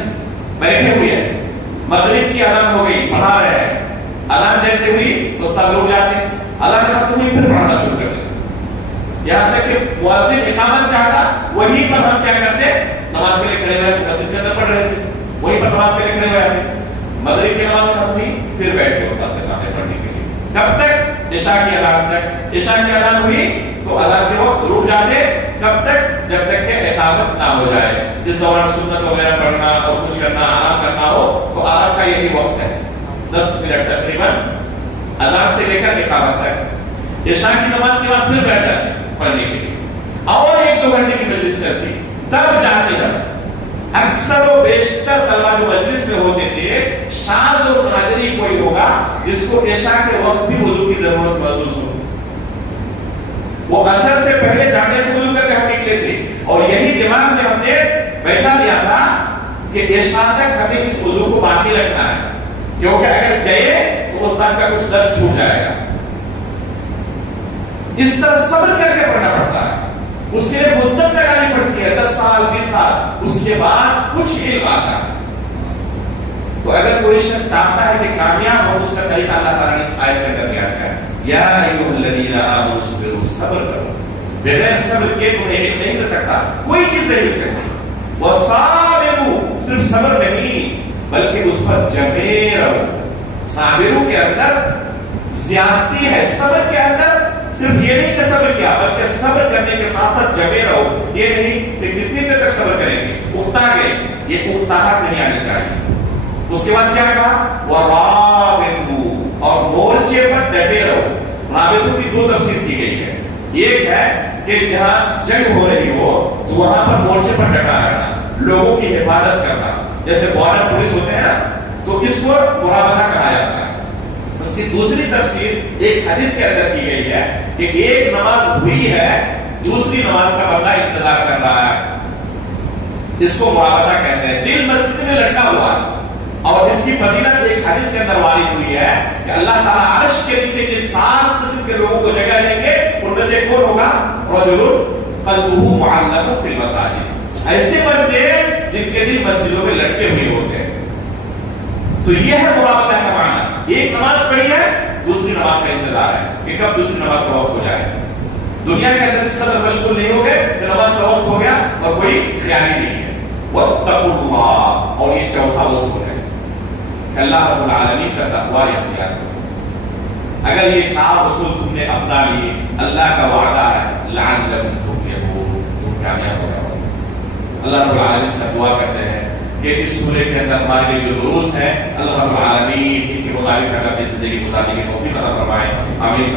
بیٹھے ہوئے ہیں، مغرب کی اذان ہو گئی، پڑھا رہے ہیں، اذان جیسے ہوئی استاد رک جاتے، اذان ختم ہوئی پھر پڑھنا شروع کر دیتے، یہاں تک کہ مؤذن اقامت کہتا وہیں پر ہم کیا کرتے، نماز کے لیے کھڑے ہوئے مسجد کے اندر پڑھ رہے تھے، وہیں پر نماز کے لیے کھڑے ہوئے آتے۔ مغرب کی نماز ختم ہوئی پھر بیٹھ کے استاد کے سامنے پڑھنے کے لیے، کب تک؟ عشاء کی اذان تک۔ عشاء کی اذان ہوئی تو اذان کے وقت رک جاتے، کب تک؟ جب تک کہ اقامت نہ ہو جائے۔ اس دوران سنت وغیرہ پڑھنا اور کچھ کرنا، آرام کرنا ہو تو آرام کا یہی وقت ہے، 10 منٹ تقریباً اذان سے لے کر اقامت تک۔ عشاء کی نماز کے بعد پھر بیٹھ جاتے پڑھنے کے لیے، اور 1-2 گھنٹے کی مجلس چلتی، تب جاتے جب اکثر و بیشتر طلبہ جو مجلس میں ہوتے تھے، شاذ و نادری کوئی ہوگا جس کو عشاء کے وقت بھی وضو کی ضرورت محسوس ہو۔ وہ عصر سے پہلے جانے سے وضو کر کے ہم نکلے تھے، اور یہی دماغ میں ہم نے بیٹھا لیا تھا کہ عشاء تک ہمیں اس وضو کو باقی رکھنا ہے، کیونکہ اگر گئے تو استاد کا کچھ درس چھوٹ جائے گا۔ اس طرح صبر کر کے پڑھنا پڑتا ہے، اس کے لیے مدت لگانی پڑتی ہے، 10 سال 20 سال، اس کے بعد کچھ علم آتا ہے۔ تو اگر کوئی شخص چاہتا ہے کہ کامیاب ہو، اس کا طریقہ اللہ تعالیٰ نے اس آیت میں کر دیا ہے، یا ایھا الذین آمنوا اصبروا، صبر کرو، بغیر صبر کے تمہیں علم نہیں مل سکتا، کوئی چیز نہیں مل سکتی۔ وصابروا، صرف صبر نہیں بلکہ اس پر جمے رہو۔ صابروں کے اندر زیادتی ہے، صبر کے اندر صرف یہ نہیں کہ صبر کیا، بلکہ صبر کرنے کے ساتھ ساتھ جمے رہو۔ یہ نہیں کہ کتنی دیر تک صبر کریں گے، اکتا گئے، یہ اکتاہٹ نہیں آنی چاہیے۔ اس کے بعد کیا کہا؟ وَرَابِطُوا، اور مورچے پر ڈٹے رہو۔ رابطوں کی 2 تفسیر کی گئی ہے، ایک ہے کہ جہاں جنگ ہو رہی ہو تو وہاں پر مورچے پر ڈٹا رہنا، لوگوں کی حفاظت کرنا، جیسے بارڈر پولیس ہوتے ہیں نا، تو اس کو مرابطہ کہا جاتا ہے۔ اس کی دوسری تفسیر ایک حدیث کے اندر کی گئی ہے کہ ایک نماز ہوئی ہے، دوسری نماز کا بندہ انتظار کر رہا ہے، اس کو مرابطہ کہتے ہیں۔ دل مسجد میں لٹکا ہوا ہے، اور اس کی فضیلت ایک حدیث کے اندر وارد ہوئی ہے کہ اللہ تعالیٰ عرش کے نیچے جن 7 قسم کے لوگوں کو جگہ دیں گے، ان میں سے کون ہوگا؟ رجل قلبہ معلق فی المساجد، ایسے بندے جن کے دل مسجدوں میں لٹکے ہوئے ہوتے ہیں۔ تو یہ ہے مرابطہ کا معنی، ایک نماز پڑھی ہے، دوسری نماز کا انتظار ہے کہ کب دوسری نماز کا وقت ہو جائے۔ دنیا کے اندر اس قدر مشغول نہیں ہو گئے کہ نماز کا وقت ہو گیا اور کوئی خیال ہی نہیں ہے۔ واتقوا اللہ، اور یہ چوتھا اصول ہے کہ اللہ رب العالمین کا تقوی اختیار کرو۔ اگر یہ 4 اصول تم نے اپنا لیے، اللہ کا وعدہ ہے لعلکم تفلحون، تم کامیاب ہو جاؤ۔ اللہ رب العالمین سے دعا کرتے ہیں کہ اس سورے کے اندر ہمارے لیے جو دروس ہیں، اللہ رب العالمین ان کے مطابق اپنی زندگی گزارنے کی توفیق عطا فرمائے۔ آمین۔